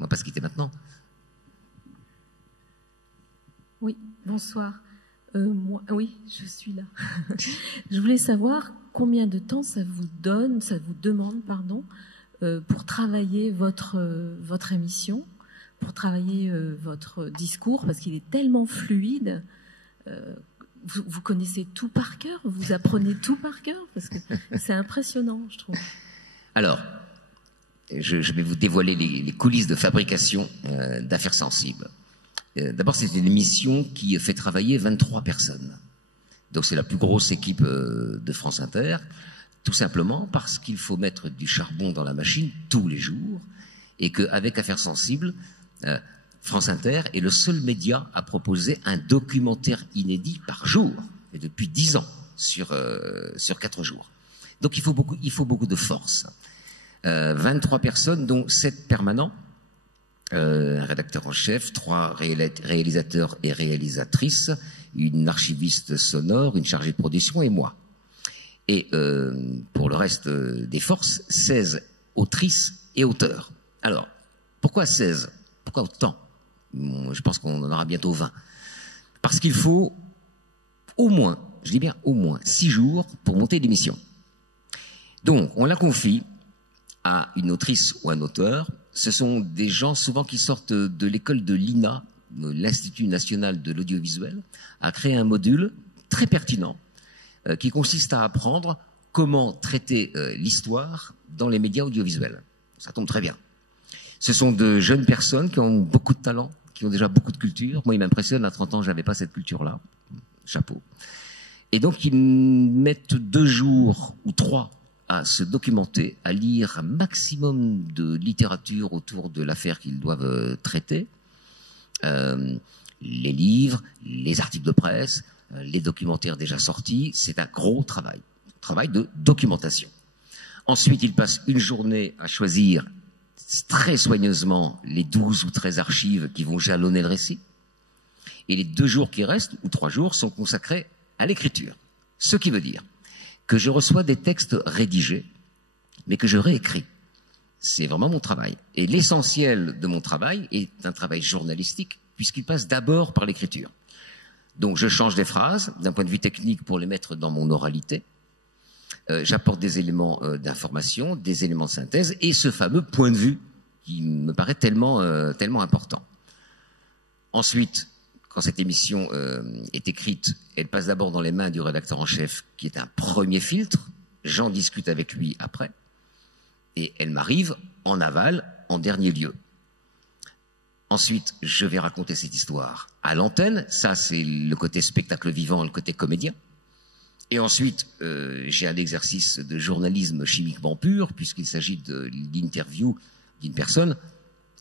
On va pas se quitter maintenant. Oui, bonsoir. Oui, je suis là. Je voulais savoir combien de temps ça vous demande, pour travailler votre émission, pour travailler votre discours, parce qu'il est tellement fluide. Vous connaissez tout par cœur, vous apprenez tout par cœur, parce que c'est impressionnant, je trouve. Alors, je vais vous dévoiler les coulisses de fabrication d'Affaires sensibles. D'abord, c'est une émission qui fait travailler 23 personnes. Donc, c'est la plus grosse équipe de France Inter, tout simplement parce qu'il faut mettre du charbon dans la machine tous les jours, et qu'avec Affaires sensibles, France Inter est le seul média à proposer un documentaire inédit par jour, et depuis 10 ans, sur 4 jours. Donc, il faut beaucoup de force. 23 personnes, dont 7 permanents, un rédacteur en chef, 3 réalisateurs et réalisatrices, une archiviste sonore, une chargée de production et moi. Et pour le reste des forces, 16 autrices et auteurs. Alors, pourquoi 16? Pourquoi autant? Je pense qu'on en aura bientôt 20. Parce qu'il faut au moins, je dis bien au moins, 6 jours pour monter l'émission. Donc, on la confie à une autrice ou un auteur. Ce sont des gens souvent qui sortent de l'école de l'INA, l'Institut national de l'audiovisuel, a créé un module très pertinent qui consiste à apprendre comment traiter l'histoire dans les médias audiovisuels. Ça tombe très bien. Ce sont de jeunes personnes qui ont beaucoup de talent, qui ont déjà beaucoup de culture. Moi, il m'impressionne, à 30 ans, je n'avais pas cette culture-là. Chapeau. Et donc, ils mettent 2 jours ou 3 à se documenter, à lire un maximum de littérature autour de l'affaire qu'ils doivent traiter, les livres, les articles de presse, les documentaires déjà sortis. C'est un gros travail de documentation. Ensuite, ils passent une journée à choisir très soigneusement les 12 ou 13 archives qui vont jalonner le récit. Et les 2 jours qui restent, ou 3 jours, sont consacrés à l'écriture. Ce qui veut dire que je reçois des textes rédigés, mais que je réécris. C'est vraiment mon travail. Et l'essentiel de mon travail est un travail journalistique, puisqu'il passe d'abord par l'écriture. Donc je change des phrases, d'un point de vue technique, pour les mettre dans mon oralité. J'apporte des éléments d'information, des éléments de synthèse, et ce fameux point de vue qui me paraît tellement important. Ensuite, quand cette émission est écrite, elle passe d'abord dans les mains du rédacteur en chef, qui est un premier filtre. J'en discute avec lui après. Et elle m'arrive en aval, en dernier lieu. Ensuite, je vais raconter cette histoire à l'antenne. Ça, c'est le côté spectacle vivant, le côté comédien. Et ensuite, j'ai un exercice de journalisme chimiquement pur, puisqu'il s'agit de l'interview d'une personne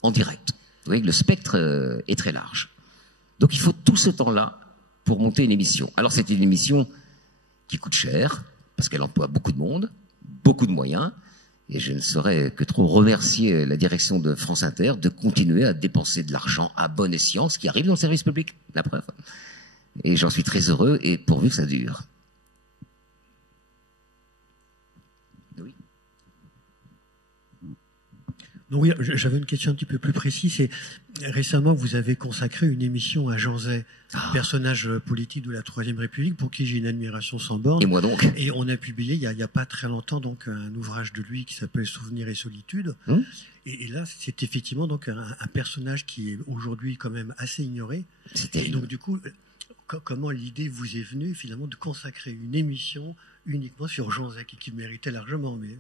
en direct. Vous voyez que le spectre est très large. Donc il faut tout ce temps-là pour monter une émission. Alors c'est une émission qui coûte cher, parce qu'elle emploie beaucoup de monde, beaucoup de moyens, et je ne saurais que trop remercier la direction de France Inter de continuer à dépenser de l'argent à bon escient, ce qui arrive dans le service public, la preuve. Et j'en suis très heureux, et pourvu que ça dure. Oui. Donc oui, j'avais une question un petit peu plus précise. Et récemment, vous avez consacré une émission à Jean Zay, personnage politique de la Troisième République, pour qui j'ai une admiration sans borne. Et moi donc. Et on a publié il y a pas très longtemps donc un ouvrage de lui qui s'appelle Souvenirs et solitude. Et là, c'est effectivement donc un personnage qui est aujourd'hui quand même assez ignoré. Et donc du coup, comment l'idée vous est venue finalement de consacrer une émission uniquement sur Jean Zay, qui le méritait largement, mais...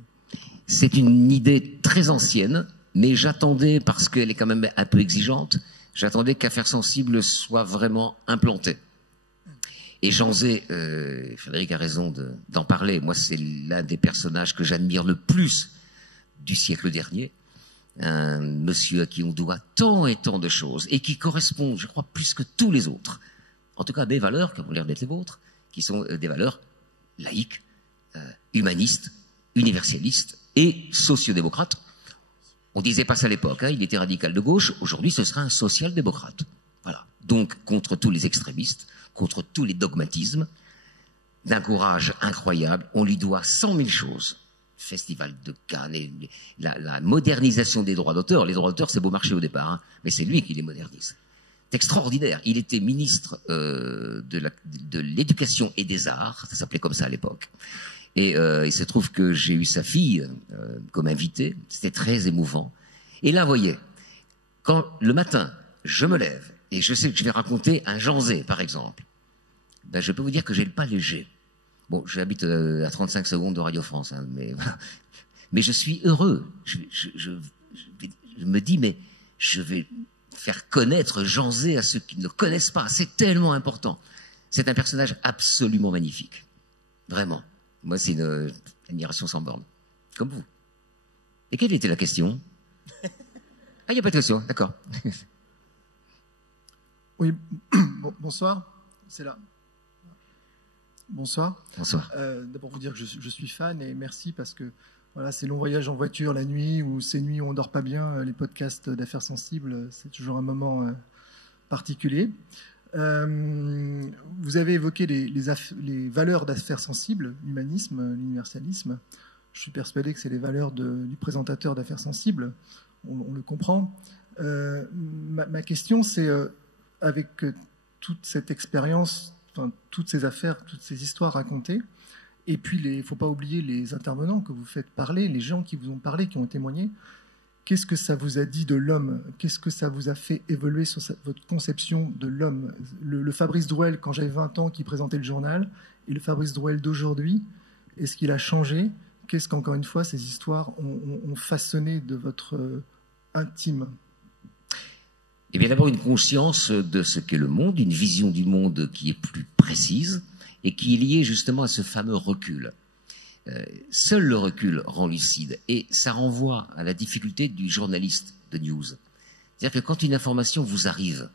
C'est une idée très ancienne, mais j'attendais, parce qu'elle est quand même un peu exigeante, j'attendais qu'Affaires sensibles soit vraiment implantée. Et Jean Zay, Frédéric a raison d'en parler, moi c'est l'un des personnages que j'admire le plus du siècle dernier. un monsieur à qui on doit tant et tant de choses, et qui correspond, je crois, plus que tous les autres, en tout cas à des valeurs qui ont l'air d'être les vôtres, qui sont des valeurs laïques, humanistes, universalistes et sociodémocrates. On disait pas ça à l'époque, hein, il était radical de gauche, aujourd'hui ce sera un social-démocrate. Voilà. Donc, contre tous les extrémistes, contre tous les dogmatismes, d'un courage incroyable, on lui doit 100 000 choses. Festival de Cannes, et la modernisation des droits d'auteur. Les droits d'auteur, c'est beau marché au départ, hein, mais c'est lui qui les modernise. C'est extraordinaire. Il était ministre de l'Éducation et des Arts, ça s'appelait comme ça à l'époque. Et il se trouve que j'ai eu sa fille comme invitée, c'était très émouvant. Et là, vous voyez, quand le matin, je me lève, et je sais que je vais raconter un Jean Zay, par exemple, ben, je peux vous dire que j'ai le pas léger. Bon, j'habite à 35 secondes de Radio France, hein, mais je suis heureux. Je me dis, mais je vais faire connaître Jean Zay à ceux qui ne le connaissent pas. C'est tellement important. C'est un personnage absolument magnifique. Vraiment. Moi, c'est une admiration sans borne. Comme vous. Et quelle était la question? Ah, il n'y a pas de question, d'accord. Oui, bonsoir. C'est là. Bonsoir. Bonsoir. D'abord vous dire que je suis fan et merci parce que voilà, ces longs voyages en voiture la nuit ou ces nuits où on dort pas bien, les podcasts d'affaires sensibles, c'est toujours un moment particulier. Vous avez évoqué les valeurs d'affaires sensibles, l'humanisme, l'universalisme. Je suis persuadé que c'est les valeurs du présentateur d'affaires sensibles. On le comprend. Ma question, c'est avec toute cette expérience, enfin, toutes ces affaires, toutes ces histoires racontées, et puis il ne faut pas oublier les intervenants que vous faites parler, les gens qui vous ont parlé, qui ont témoigné. Qu'est-ce que ça vous a dit de l'homme? Qu'est-ce que ça vous a fait évoluer sur votre conception de l'homme? Le Fabrice Drouel, quand j'avais 20 ans, qui présentait le journal, et le Fabrice Drouel d'aujourd'hui, est-ce qu'il a changé? Qu'est-ce qu'encore une fois, ces histoires ont façonné de votre intime? Eh bien, d'abord, une conscience de ce qu'est le monde, une vision du monde qui est plus précise et qui est liée justement à ce fameux recul. Seul le recul rend lucide et ça renvoie à la difficulté du journaliste de news. C'est-à-dire que quand une information vous arrive,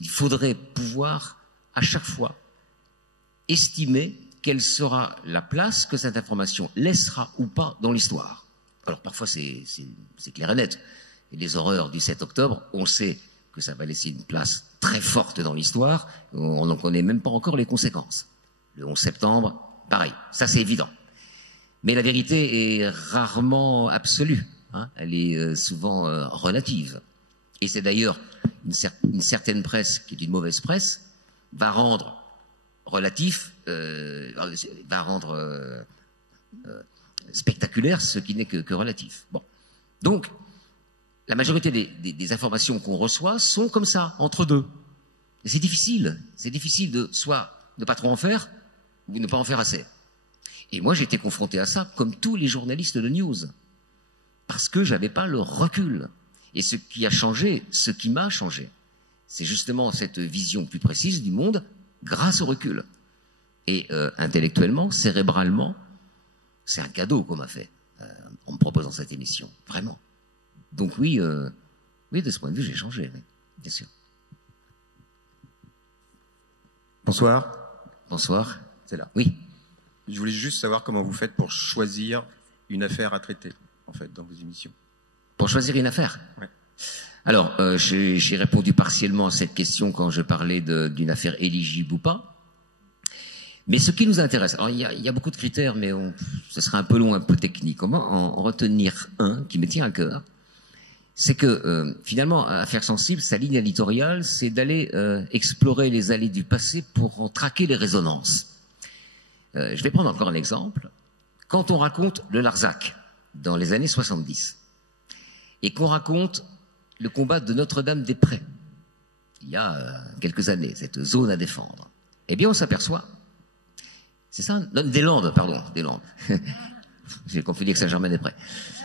il faudrait pouvoir à chaque fois estimer quelle sera la place que cette information laissera ou pas dans l'histoire. Alors parfois c'est clair et net. Et les horreurs du 7 octobre, on sait que ça va laisser une place très forte dans l'histoire, on n'en connaît même pas encore les conséquences. Le 11 septembre, pareil, ça c'est évident. Mais la vérité est rarement absolue, hein, elle est souvent relative. Et c'est d'ailleurs une certaine presse, qui est une mauvaise presse, va rendre relatif, va rendre spectaculaire ce qui n'est que relatif. Bon. Donc, la majorité des informations qu'on reçoit sont comme ça, entre deux. Et c'est difficile de soit ne pas trop en faire, ou ne pas en faire assez. Et moi, j'ai été confronté à ça, comme tous les journalistes de news, parce que j'avais pas le recul. Et ce qui a changé, ce qui m'a changé, c'est justement cette vision plus précise du monde grâce au recul. Et intellectuellement, cérébralement, c'est un cadeau qu'on m'a fait en me proposant cette émission, vraiment. Donc oui, de ce point de vue, j'ai changé, oui, bien sûr. Bonsoir. Bonsoir. C'est là. Oui. Je voulais juste savoir comment vous faites pour choisir une affaire à traiter, en fait, dans vos émissions. Pour choisir une affaire? Ouais. Alors, j'ai répondu partiellement à cette question quand je parlais d'une affaire éligible ou pas. Mais ce qui nous intéresse, alors il y a beaucoup de critères, mais ce sera un peu long, un peu technique. On va en retenir un qui me tient à cœur. C'est que finalement, Affaires sensibles, sa ligne éditoriale, c'est d'aller explorer les allées du passé pour en traquer les résonances. Je vais prendre encore un exemple. Quand on raconte le Larzac dans les années 70 et qu'on raconte le combat de Notre-Dame-des-Prés il y a quelques années, cette zone à défendre, eh bien on s'aperçoit, c'est ça, des Landes, pardon, des Landes. J'ai confondu avec Saint-Germain-des-Prés.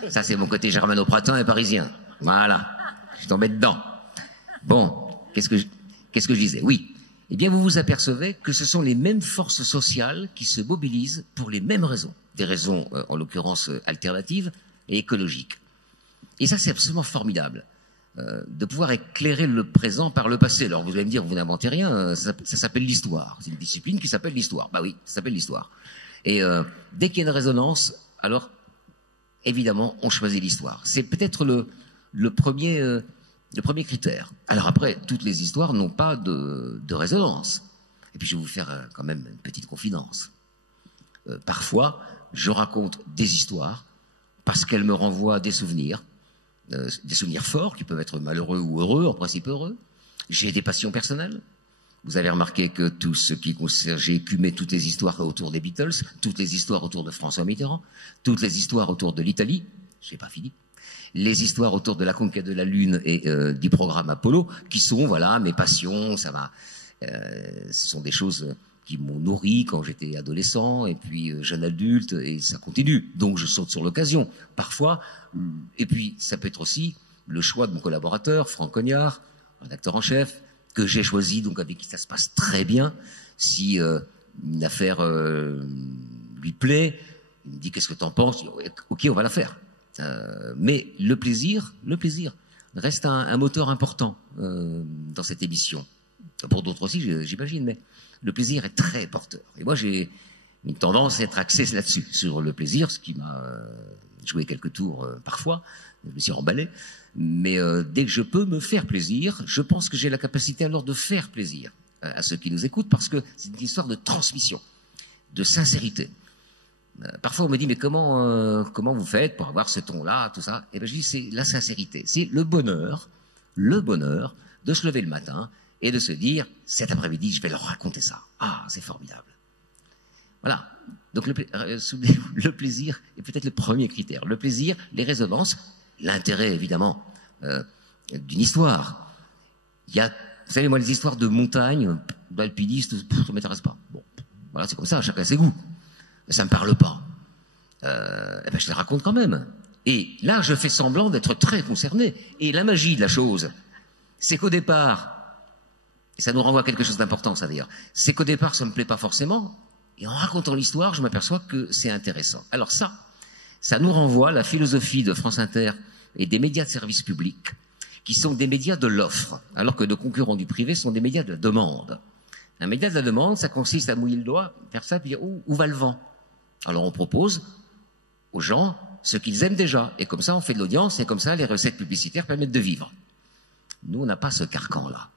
Ça c'est mon côté germano-pratin et parisien. Voilà, je tombais dedans. Bon, qu'est-ce que je disais? Oui. Eh bien, vous vous apercevez que ce sont les mêmes forces sociales qui se mobilisent pour les mêmes raisons. Des raisons, en l'occurrence, alternatives et écologiques. Et ça, c'est absolument formidable, de pouvoir éclairer le présent par le passé. Alors vous allez me dire, vous n'inventez rien, ça s'appelle l'histoire. C'est une discipline qui s'appelle l'histoire. Bah oui, ça s'appelle l'histoire. Et dès qu'il y a une résonance, alors évidemment, on choisit l'histoire. C'est peut-être le premier critère. Alors après, toutes les histoires n'ont pas de résonance. Et puis je vais vous faire quand même une petite confidence. Parfois, je raconte des histoires parce qu'elles me renvoient à des souvenirs forts qui peuvent être malheureux ou heureux, en principe heureux. J'ai des passions personnelles. Vous avez remarqué que tout ce qui concerne, j'ai écumé toutes les histoires autour des Beatles, toutes les histoires autour de François Mitterrand, toutes les histoires autour de l'Italie, j'ai pas fini, les histoires autour de la conquête de la Lune et du programme Apollo, qui sont, voilà, mes passions, ça va, ce sont des choses qui m'ont nourri quand j'étais adolescent, et puis jeune adulte, et ça continue. Donc je saute sur l'occasion, parfois, et puis ça peut être aussi le choix de mon collaborateur, Franck Cognard, rédacteur en chef, que j'ai choisi, donc avec qui ça se passe très bien. Si une affaire lui plaît, il me dit qu'est-ce que t'en penses, ok, on va la faire. Mais le plaisir reste un moteur important dans cette émission. Pour d'autres aussi, j'imagine, mais le plaisir est très porteur. Et moi, j'ai une tendance à être axé là-dessus, sur le plaisir, ce qui m'a joué quelques tours parfois, je me suis emballé. Mais dès que je peux me faire plaisir, je pense que j'ai la capacité alors de faire plaisir à ceux qui nous écoutent, parce que c'est une histoire de transmission, de sincérité. Parfois on me dit, mais comment vous faites pour avoir ce ton-là, tout ça? Et ben je dis, c'est la sincérité, c'est le bonheur de se lever le matin et de se dire, cet après-midi, je vais leur raconter ça. Ah, c'est formidable. Voilà. Donc le plaisir est peut-être le premier critère. Le plaisir, les résonances, l'intérêt évidemment d'une histoire. Il y a, vous savez, moi les histoires de montagne, d'alpinistes, ça m'intéresse pas. Bon, voilà, c'est comme ça, chacun ses goûts. Ça me parle pas. Eh ben je les raconte quand même. Et là, je fais semblant d'être très concerné. Et la magie de la chose, c'est qu'au départ, et ça nous renvoie à quelque chose d'important, ça d'ailleurs, c'est qu'au départ, ça me plaît pas forcément. Et en racontant l'histoire, je m'aperçois que c'est intéressant. Alors ça nous renvoie à la philosophie de France Inter et des médias de service public, qui sont des médias de l'offre, alors que nos concurrents du privé sont des médias de la demande. Un média de la demande, ça consiste à mouiller le doigt, faire ça, puis dire où va le vent? Alors on propose aux gens ce qu'ils aiment déjà, et comme ça on fait de l'audience, et comme ça les recettes publicitaires permettent de vivre. Nous, on n'a pas ce carcan-là.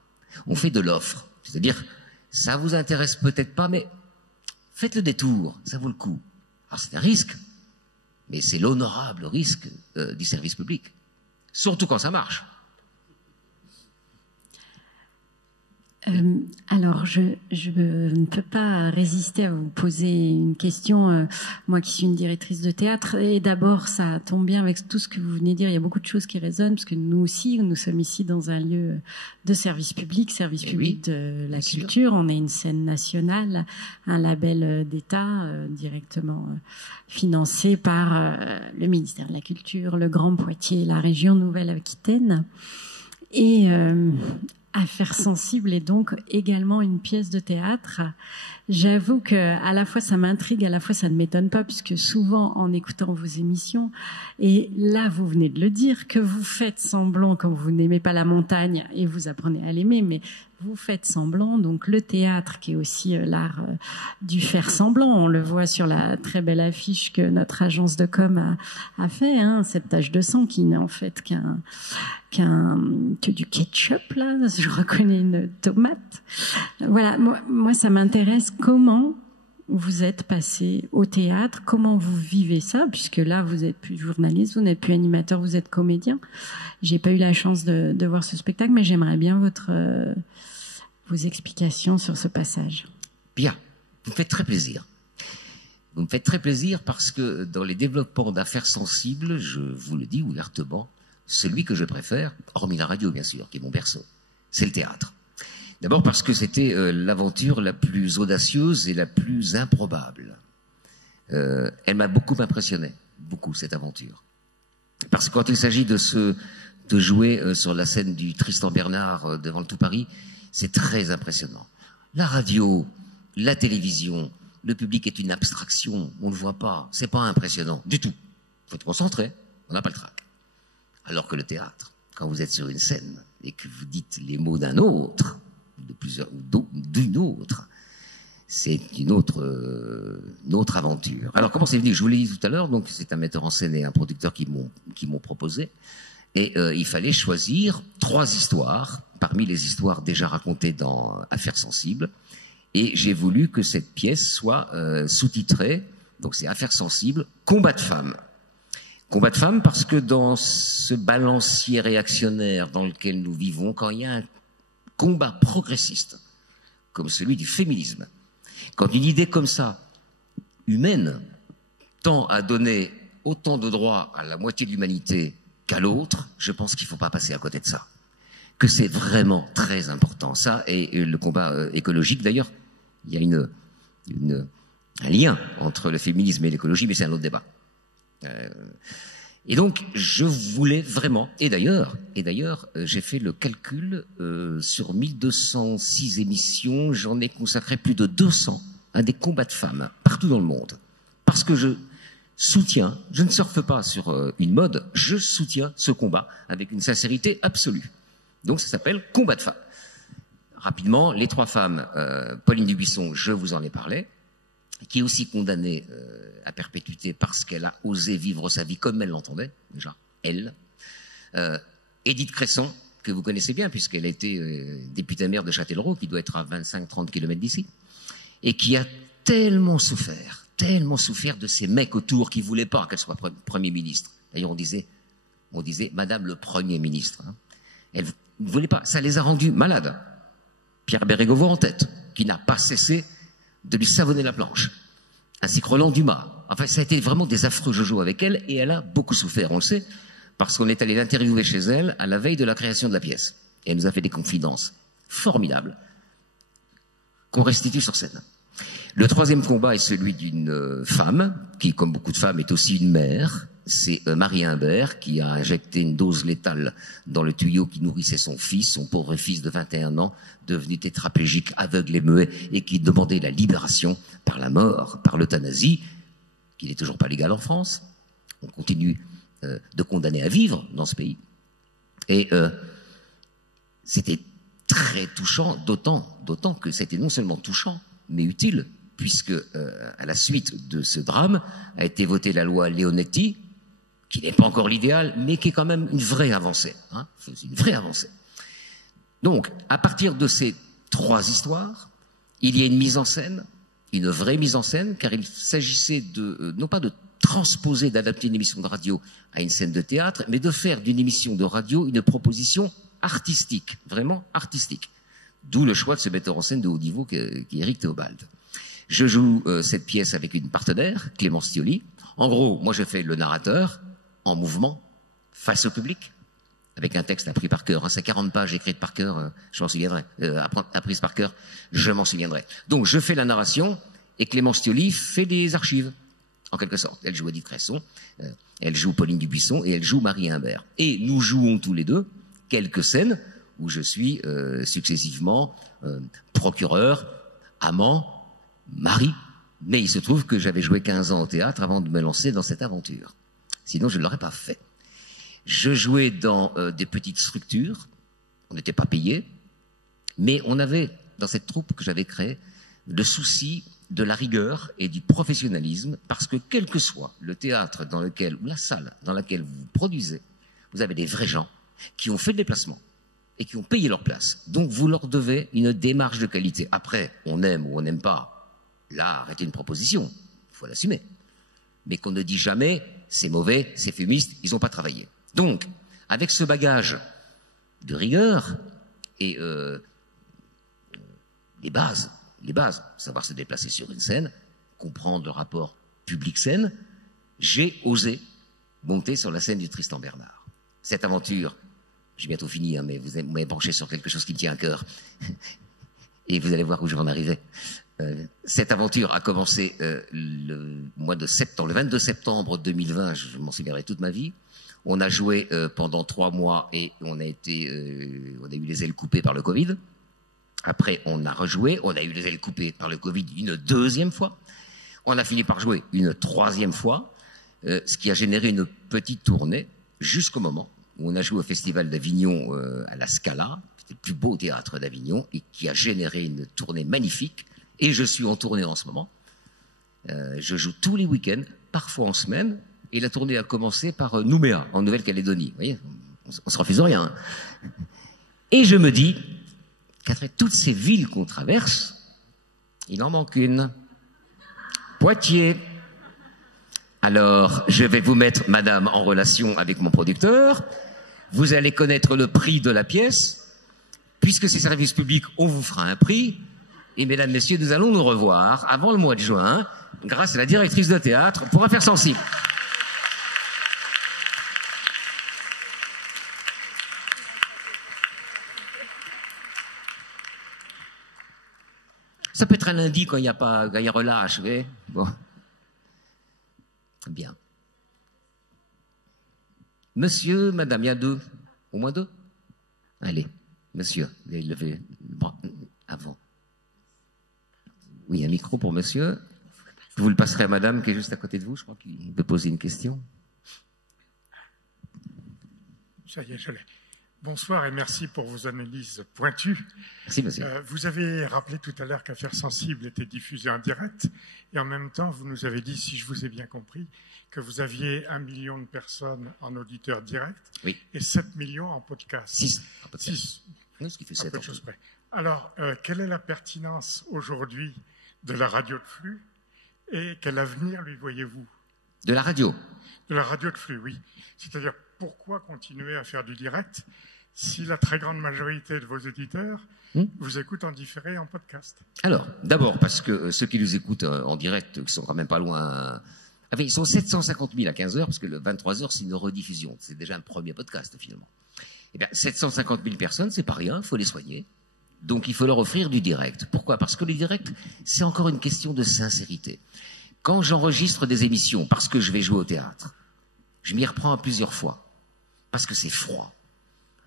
On fait de l'offre, c'est-à-dire, ça vous intéresse peut-être pas, mais faites le détour, ça vaut le coup. Alors c'est un risque, mais c'est l'honorable risque du service public. Surtout quand ça marche. Alors, je ne peux pas résister à vous poser une question, moi qui suis une directrice de théâtre. Et d'abord, ça tombe bien avec tout ce que vous venez de dire. Il y a beaucoup de choses qui résonnent, parce que nous aussi, nous sommes ici dans un lieu de service public de la culture. On est une scène nationale, un label d'État directement financé par le ministère de la Culture, le Grand Poitiers, la région Nouvelle-Aquitaine. Et Affaires sensibles est donc également une pièce de théâtre. J'avoue que à la fois ça m'intrigue, à la fois ça ne m'étonne pas, puisque souvent en écoutant vos émissions, et là vous venez de le dire, que vous faites semblant quand vous n'aimez pas la montagne et vous apprenez à l'aimer, mais vous faites semblant. Donc le théâtre, qui est aussi l'art du faire semblant, on le voit sur la très belle affiche que notre agence de com a fait, hein, cette tache de sang qui n'est en fait que du ketchup, là, je reconnais une tomate. Voilà, moi ça m'intéresse comment vous êtes passé au théâtre, comment vous vivez ça, puisque là vous n'êtes plus journaliste, vous n'êtes plus animateur, vous êtes comédien. J'ai pas eu la chance de voir ce spectacle, mais j'aimerais bien vos explications sur ce passage. Bien, vous me faites très plaisir. Vous me faites très plaisir parce que dans les développements d'affaires sensibles, je vous le dis ouvertement, celui que je préfère, hormis la radio bien sûr, qui est mon berceau, c'est le théâtre. D'abord parce que c'était l'aventure la plus audacieuse et la plus improbable. Elle m'a beaucoup impressionné, beaucoup cette aventure. Parce que quand il s'agit de jouer sur la scène du Tristan Bernard devant le tout Paris, c'est très impressionnant. La radio, la télévision, le public est une abstraction, on ne le voit pas, c'est pas impressionnant du tout. Il faut être concentré, on n'a pas le trac. Alors que le théâtre, quand vous êtes sur une scène et que vous dites les mots d'un autre, de plusieurs, d'une autre, c'est une autre aventure. Alors comment c'est venu? Je vous l'ai dit tout à l'heure, donc c'est un metteur en scène et un producteur qui m'ont proposé. Et il fallait choisir 3 histoires parmi les histoires déjà racontées dans Affaires sensibles. Et j'ai voulu que cette pièce soit sous-titrée, donc c'est Affaires sensibles, combat de femmes. Combat de femmes parce que dans ce balancier réactionnaire dans lequel nous vivons, quand il y a un combat progressiste, comme celui du féminisme, quand une idée comme ça, humaine, tend à donner autant de droits à la moitié de l'humanité qu'à l'autre, je pense qu'il ne faut pas passer à côté de ça. Que c'est vraiment très important. Ça, et le combat écologique, d'ailleurs, il y a un lien entre le féminisme et l'écologie, mais c'est un autre débat. Et donc, je voulais vraiment, et d'ailleurs, j'ai fait le calcul, sur 1206 émissions, j'en ai consacré plus de 200 à des combats de femmes, partout dans le monde. Parce que je soutiens, je ne surfe pas sur une mode, je soutiens ce combat avec une sincérité absolue. Donc ça s'appelle Combat de femmes. Rapidement, les 3 femmes, Pauline Dubuisson, je vous en ai parlé, qui est aussi condamnée à perpétuité parce qu'elle a osé vivre sa vie comme elle l'entendait, déjà, elle. Edith Cresson, que vous connaissez bien, puisqu'elle a été députée maire de Châtellerault, qui doit être à 25-30 km d'ici, et qui a tellement souffert de ces mecs autour qui ne voulaient pas qu'elle soit Premier ministre. D'ailleurs, on disait, Madame le Premier ministre. Hein. Elle ne voulait pas, ça les a rendus malades. Pierre Bérégovoy en tête, qui n'a pas cessé de lui savonner la planche, ainsi que Roland Dumas. Enfin, ça a été vraiment des affreux jojo avec elle, et elle a beaucoup souffert, on le sait, parce qu'on est allé l'interviewer chez elle à la veille de la création de la pièce. Et elle nous a fait des confidences formidables qu'on restitue sur scène. Le 3e combat est celui d'une femme, qui, comme beaucoup de femmes, est aussi une mère. C'est Marie Imbert qui a injecté une dose létale dans le tuyau qui nourrissait son fils, son pauvre fils de 21 ans, devenu tétraplégique, aveugle et muet, et qui demandait la libération par la mort, par l'euthanasie, qui n'est toujours pas légale en France. On continue de condamner à vivre dans ce pays. Et c'était très touchant, d'autant que c'était non seulement touchant, mais utile, puisque à la suite de ce drame a été votée la loi Leonetti, qui n'est pas encore l'idéal, mais qui est quand même une vraie avancée. Hein, une vraie avancée. Donc, à partir de ces 3 histoires, il y a une mise en scène, une vraie mise en scène, car il s'agissait non pas de transposer, d'adapter une émission de radio à une scène de théâtre, mais de faire d'une émission de radio une proposition artistique, vraiment artistique. D'où le choix de ce metteur en scène de haut niveau qui est Éric Théobald. Je joue cette pièce avec une partenaire, Clémence Thioli. En gros, moi je fais le narrateur, en mouvement, face au public, avec un texte appris par cœur. Hein, c'est 40 pages écrites par cœur, je m'en souviendrai. Apprises par cœur, je m'en souviendrai. Donc je fais la narration, et Clémence Thioli fait des archives, en quelque sorte. Elle joue Edith Cresson, elle joue Pauline Dubuisson, et elle joue Marie Imbert. Et nous jouons tous les deux quelques scènes où je suis successivement procureur, amant, mari. Mais il se trouve que j'avais joué 15 ans au théâtre avant de me lancer dans cette aventure. Sinon, je ne l'aurais pas fait. Je jouais dans des petites structures, on n'était pas payé, mais on avait, dans cette troupe que j'avais créée, le souci de la rigueur et du professionnalisme, parce que quel que soit le théâtre dans lequel, ou la salle dans laquelle vous produisez, vous avez des vrais gens qui ont fait le déplacement et qui ont payé leur place. Donc vous leur devez une démarche de qualité. Après, on aime ou on n'aime pas, là, arrêtez une proposition, il faut l'assumer. Mais qu'on ne dit jamais, c'est mauvais, c'est fumiste, ils n'ont pas travaillé. Donc, avec ce bagage de rigueur et les bases, savoir se déplacer sur une scène, comprendre le rapport public-scène, j'ai osé monter sur la scène du Tristan Bernard. Cette aventure, j'ai bientôt fini, hein, mais vous m'avez penché sur quelque chose qui me tient à cœur. Et vous allez voir où je vais en arriver. Cette aventure a commencé le mois de septembre, le 22 septembre 2020, je m'en souviendrai toute ma vie. On a joué pendant 3 mois et on a eu les ailes coupées par le Covid. Après, on a rejoué, on a eu les ailes coupées par le Covid une 2e fois. On a fini par jouer une 3e fois, ce qui a généré une petite tournée jusqu'au moment où on a joué au Festival d'Avignon à la Scala, qui était le plus beau théâtre d'Avignon, et qui a généré une tournée magnifique. Et je suis en tournée en ce moment. Je joue tous les week-ends, parfois en semaine, et la tournée a commencé par Nouméa, en Nouvelle-Calédonie. Vous voyez, on se refuse rien. Hein. Et je me dis qu'après toutes ces villes qu'on traverse, il en manque une. Poitiers. Alors, je vais vous mettre, madame, en relation avec mon producteur. Vous allez connaître le prix de la pièce. Puisque c'est service public, on vous fera un prix. Et mesdames, messieurs, nous allons nous revoir avant le mois de juin, grâce à la directrice de théâtre pour Affaires sensibles. Ça peut être un lundi quand il n'y a pas, quand il y a relâche, vous voyez. Bon. Bien. Monsieur, madame, il y a deux. Au moins deux? Allez, monsieur, vous avez levé le bras avant. Oui, un micro pour monsieur. Vous le passerez à madame qui est juste à côté de vous, je crois qu'il veut poser une question. Ça y est, je l'ai. Bonsoir et merci pour vos analyses pointues. Merci, monsieur. Vous avez rappelé tout à l'heure qu'Affaires sensibles était diffusé en direct et en même temps, vous nous avez dit, si je vous ai bien compris, que vous aviez 1 million de personnes en auditeurs directs et 7 millions en podcast. 6. 6. Ce qui fait 7 peu de choses près. Alors, quelle est la pertinence aujourd'hui de la radio de flux et quel avenir lui voyez-vous? De la radio? De la radio de flux, oui. C'est-à-dire, pourquoi continuer à faire du direct si la très grande majorité de vos auditeurs vous écoutent en différé en podcast? Alors, d'abord, parce que ceux qui nous écoutent en direct, qui sont quand même pas loin... Enfin, ils sont 750 000 à 15 heures, parce que le 23 heures, c'est une rediffusion. C'est déjà un premier podcast, finalement. Eh bien, 750 000 personnes, c'est pas rien, il faut les soigner. Donc, il faut leur offrir du direct. Pourquoi? Parce que le direct, c'est encore une question de sincérité. Quand j'enregistre des émissions, parce que je vais jouer au théâtre, je m'y reprends plusieurs fois, parce que c'est froid.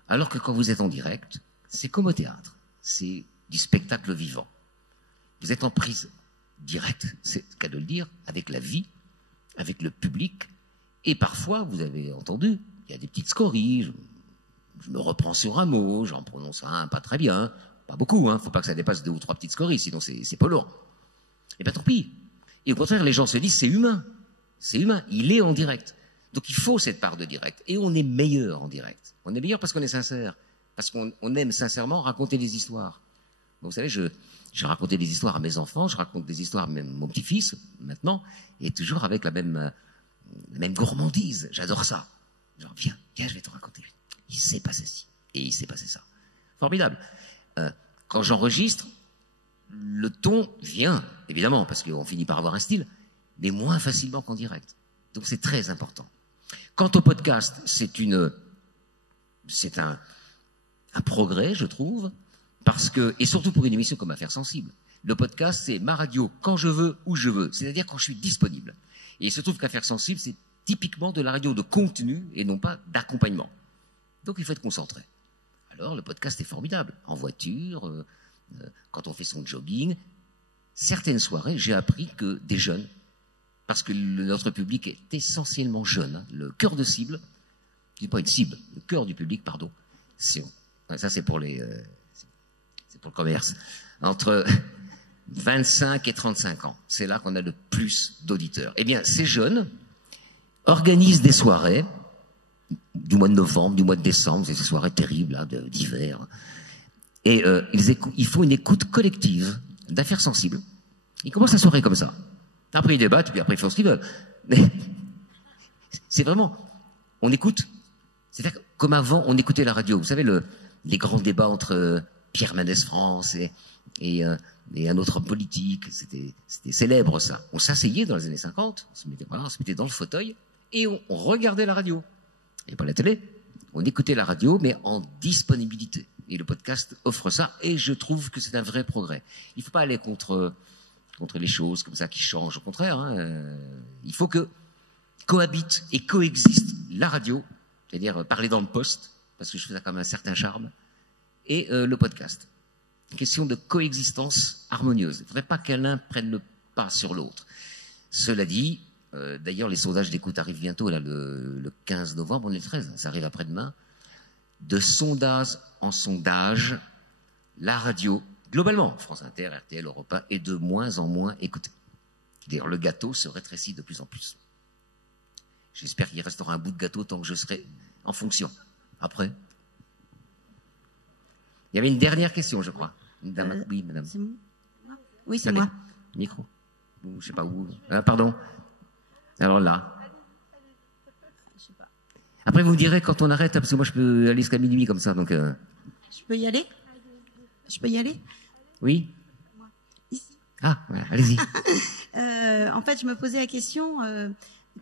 Alors que quand vous êtes en direct, c'est comme au théâtre. C'est du spectacle vivant. Vous êtes en prise directe, c'est le cas de le dire, avec la vie, avec le public. Et parfois, vous avez entendu, il y a des petites scories, je me reprends sur un mot, j'en prononce un pas très bien, pas beaucoup, hein, faut pas que ça dépasse 2 ou 3 petites scories, sinon c'est pas lourd. Et bien tant pis. Et au contraire, les gens se disent, c'est humain, il est en direct. Donc il faut cette part de direct. Et on est meilleur en direct. On est meilleur parce qu'on est sincère, parce qu'on aime sincèrement raconter des histoires. Donc, vous savez, je racontais des histoires à mes enfants, je raconte des histoires même à mon petit-fils, maintenant, et toujours avec la même gourmandise. J'adore ça. Genre, viens, je vais te raconter. Il s'est passé ci, et il s'est passé ça. Formidable. Quand j'enregistre, le ton vient, évidemment, parce qu'on finit par avoir un style, mais moins facilement qu'en direct. Donc c'est très important. Quant au podcast, c'est un progrès, je trouve, parce que, et surtout pour une émission comme Affaires sensibles, le podcast, c'est ma radio quand je veux, où je veux, c'est-à-dire quand je suis disponible. Et il se trouve qu'Affaires sensibles, c'est typiquement de la radio de contenu et non pas d'accompagnement. Donc il faut être concentré. Alors le podcast est formidable, en voiture, quand on fait son jogging. Certaines soirées, j'ai appris que des jeunes, parce que notre public est essentiellement jeune, hein, le cœur de cible, je dis pas une cible, le cœur du public, pardon, ça c'est pour le commerce, entre 25 et 35 ans, c'est là qu'on a le plus d'auditeurs. Eh bien, ces jeunes organisent des soirées, du mois de novembre, du mois de décembre, c'est ces soirées terribles, hein, d'hiver, et ils font une écoute collective d'Affaires sensibles. Ils commencent la soirée comme ça. Après, ils débattent, puis après, ils font ce qu'ils veulent. Mais c'est vraiment... On écoute. C'est-à-dire comme avant, on écoutait la radio. Vous savez, les grands débats entre Pierre Mendès France et un autre homme politique, c'était célèbre, ça. On s'asseyait dans les années 50, on se mettait dans le fauteuil, et on regardait la radio. Et pas la télé. On écoutait la radio, mais en disponibilité. Et le podcast offre ça, et je trouve que c'est un vrai progrès. Il ne faut pas aller contre les choses comme ça qui changent. Au contraire, hein, il faut que cohabite et coexiste la radio, c'est-à-dire parler dans le poste, parce que je trouve ça quand même un certain charme, et le podcast. Une question de coexistence harmonieuse. Il ne faudrait pas que l'un prenne le pas sur l'autre. Cela dit, d'ailleurs, les sondages d'écoute arrivent bientôt, là, le 15 novembre, on est le 13, ça arrive après-demain. de sondage en sondage, la radio, globalement, France Inter, RTL, Europe 1, est de moins en moins écoutée. D'ailleurs, le gâteau se rétrécit de plus en plus. J'espère qu'il restera un bout de gâteau tant que je serai en fonction. Après, il y avait une dernière question, je crois. Oui, madame. Oui, c'est moi. Micro. Je ne sais pas où. Pardon. Alors là. Après, vous me direz quand on arrête, parce que moi, je peux aller jusqu'à minuit comme ça. Donc, Je peux y aller? Je peux y aller? Oui. Ici. Ah, voilà, allez-y. En fait, je me posais la question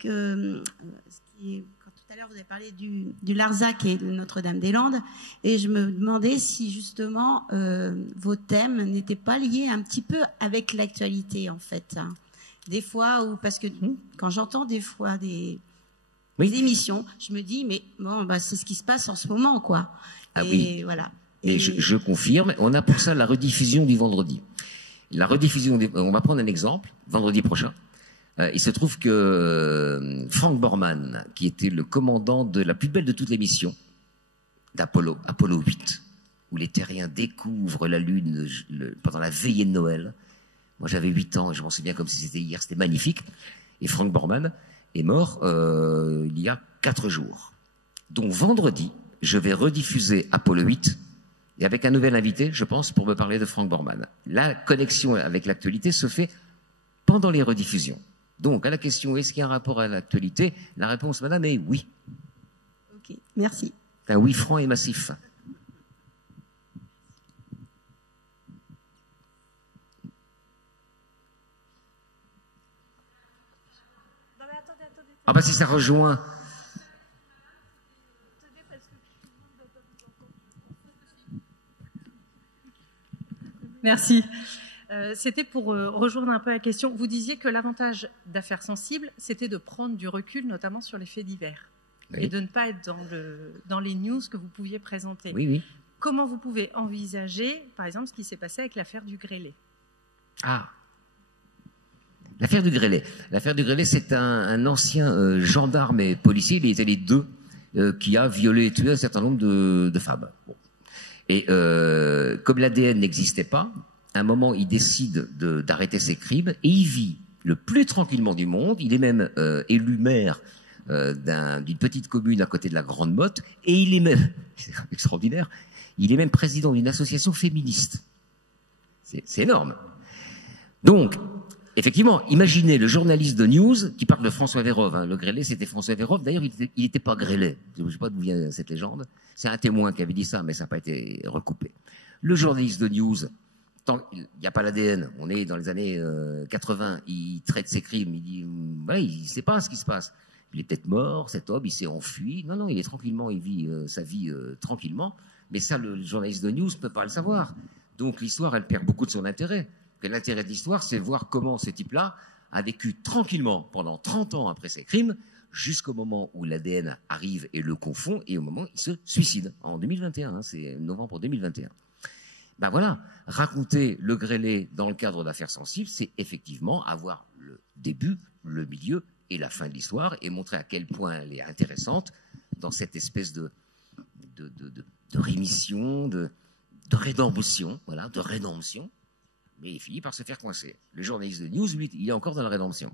quand tout à l'heure vous avez parlé du Larzac et de Notre-Dame-des-Landes, et je me demandais si justement vos thèmes n'étaient pas liés un petit peu avec l'actualité, en fait. Des fois, parce que quand j'entends des fois des émissions, je me dis, mais bon, c'est ce qui se passe en ce moment, quoi. Ah et oui. voilà. Et je confirme, on a pour ça la rediffusion du vendredi. La rediffusion, on va prendre un exemple, vendredi prochain. Il se trouve que Frank Borman, qui était le commandant de la plus belle de toutes les missions d'Apollo, Apollo 8, où les terriens découvrent la Lune pendant la veillée de Noël. Moi, j'avais 8 ans et je m'en souviens comme si c'était hier, c'était magnifique. Et Frank Borman est mort il y a 4 jours. Donc vendredi, je vais rediffuser Apollo 8 et avec un nouvel invité, je pense, pour me parler de Frank Borman. La connexion avec l'actualité se fait pendant les rediffusions. Donc, à la question, est-ce qu'il y a un rapport à l'actualité? La réponse, madame, est oui. Ok, merci. Un oui franc et massif. Ah bah si ça rejoint... Merci. C'était pour rejoindre un peu la question. Vous disiez que l'avantage d'Affaires sensibles, c'était de prendre du recul, notamment sur les faits divers, et de ne pas être dans les news que vous pouviez présenter. Oui, oui. Comment vous pouvez envisager, par exemple, ce qui s'est passé avec l'affaire du Grélé? Ah, l'affaire du Grélé. L'affaire du Grélé, c'est un ancien gendarme et policier, il était les deux, qui a violé et tué un certain nombre de femmes. Bon. Et comme l'ADN n'existait pas, à un moment, il décide d'arrêter ses crimes et il vit le plus tranquillement du monde. Il est même élu maire d'une petite commune à côté de la Grande Motte et il est même, c'est extraordinaire, il est même président d'une association féministe. C'est énorme. Donc, effectivement, imaginez le journaliste de news qui parle de François Vérove. Hein. Le Grélé, c'était François Vérove. D'ailleurs, il n'était pas grélé. Je ne sais pas d'où vient cette légende. C'est un témoin qui avait dit ça, mais ça n'a pas été recoupé. Le journaliste de news, il n'y a pas l'ADN, on est dans les années 80, il traite ses crimes, il dit, voilà, il ne sait pas ce qui se passe. Il est peut-être mort, cet homme, il s'est enfui. Non, il est tranquillement, il vit sa vie tranquillement. Mais ça, le journaliste de news ne peut pas le savoir. Donc l'histoire, elle perd beaucoup de son intérêt. L'intérêt de l'histoire, c'est voir comment ce type-là a vécu tranquillement pendant 30 ans après ses crimes, jusqu'au moment où l'ADN arrive et le confond, et au moment où il se suicide, en 2021, c'est novembre 2021. Ben voilà, raconter le Grélé dans le cadre d'Affaires sensibles, c'est effectivement avoir le début, le milieu et la fin de l'histoire, et montrer à quel point elle est intéressante dans cette espèce de rémission, de rédemption, voilà, de rédemption. Mais il finit par se faire coincer. Le journaliste de news, lui, il est encore dans la rédemption.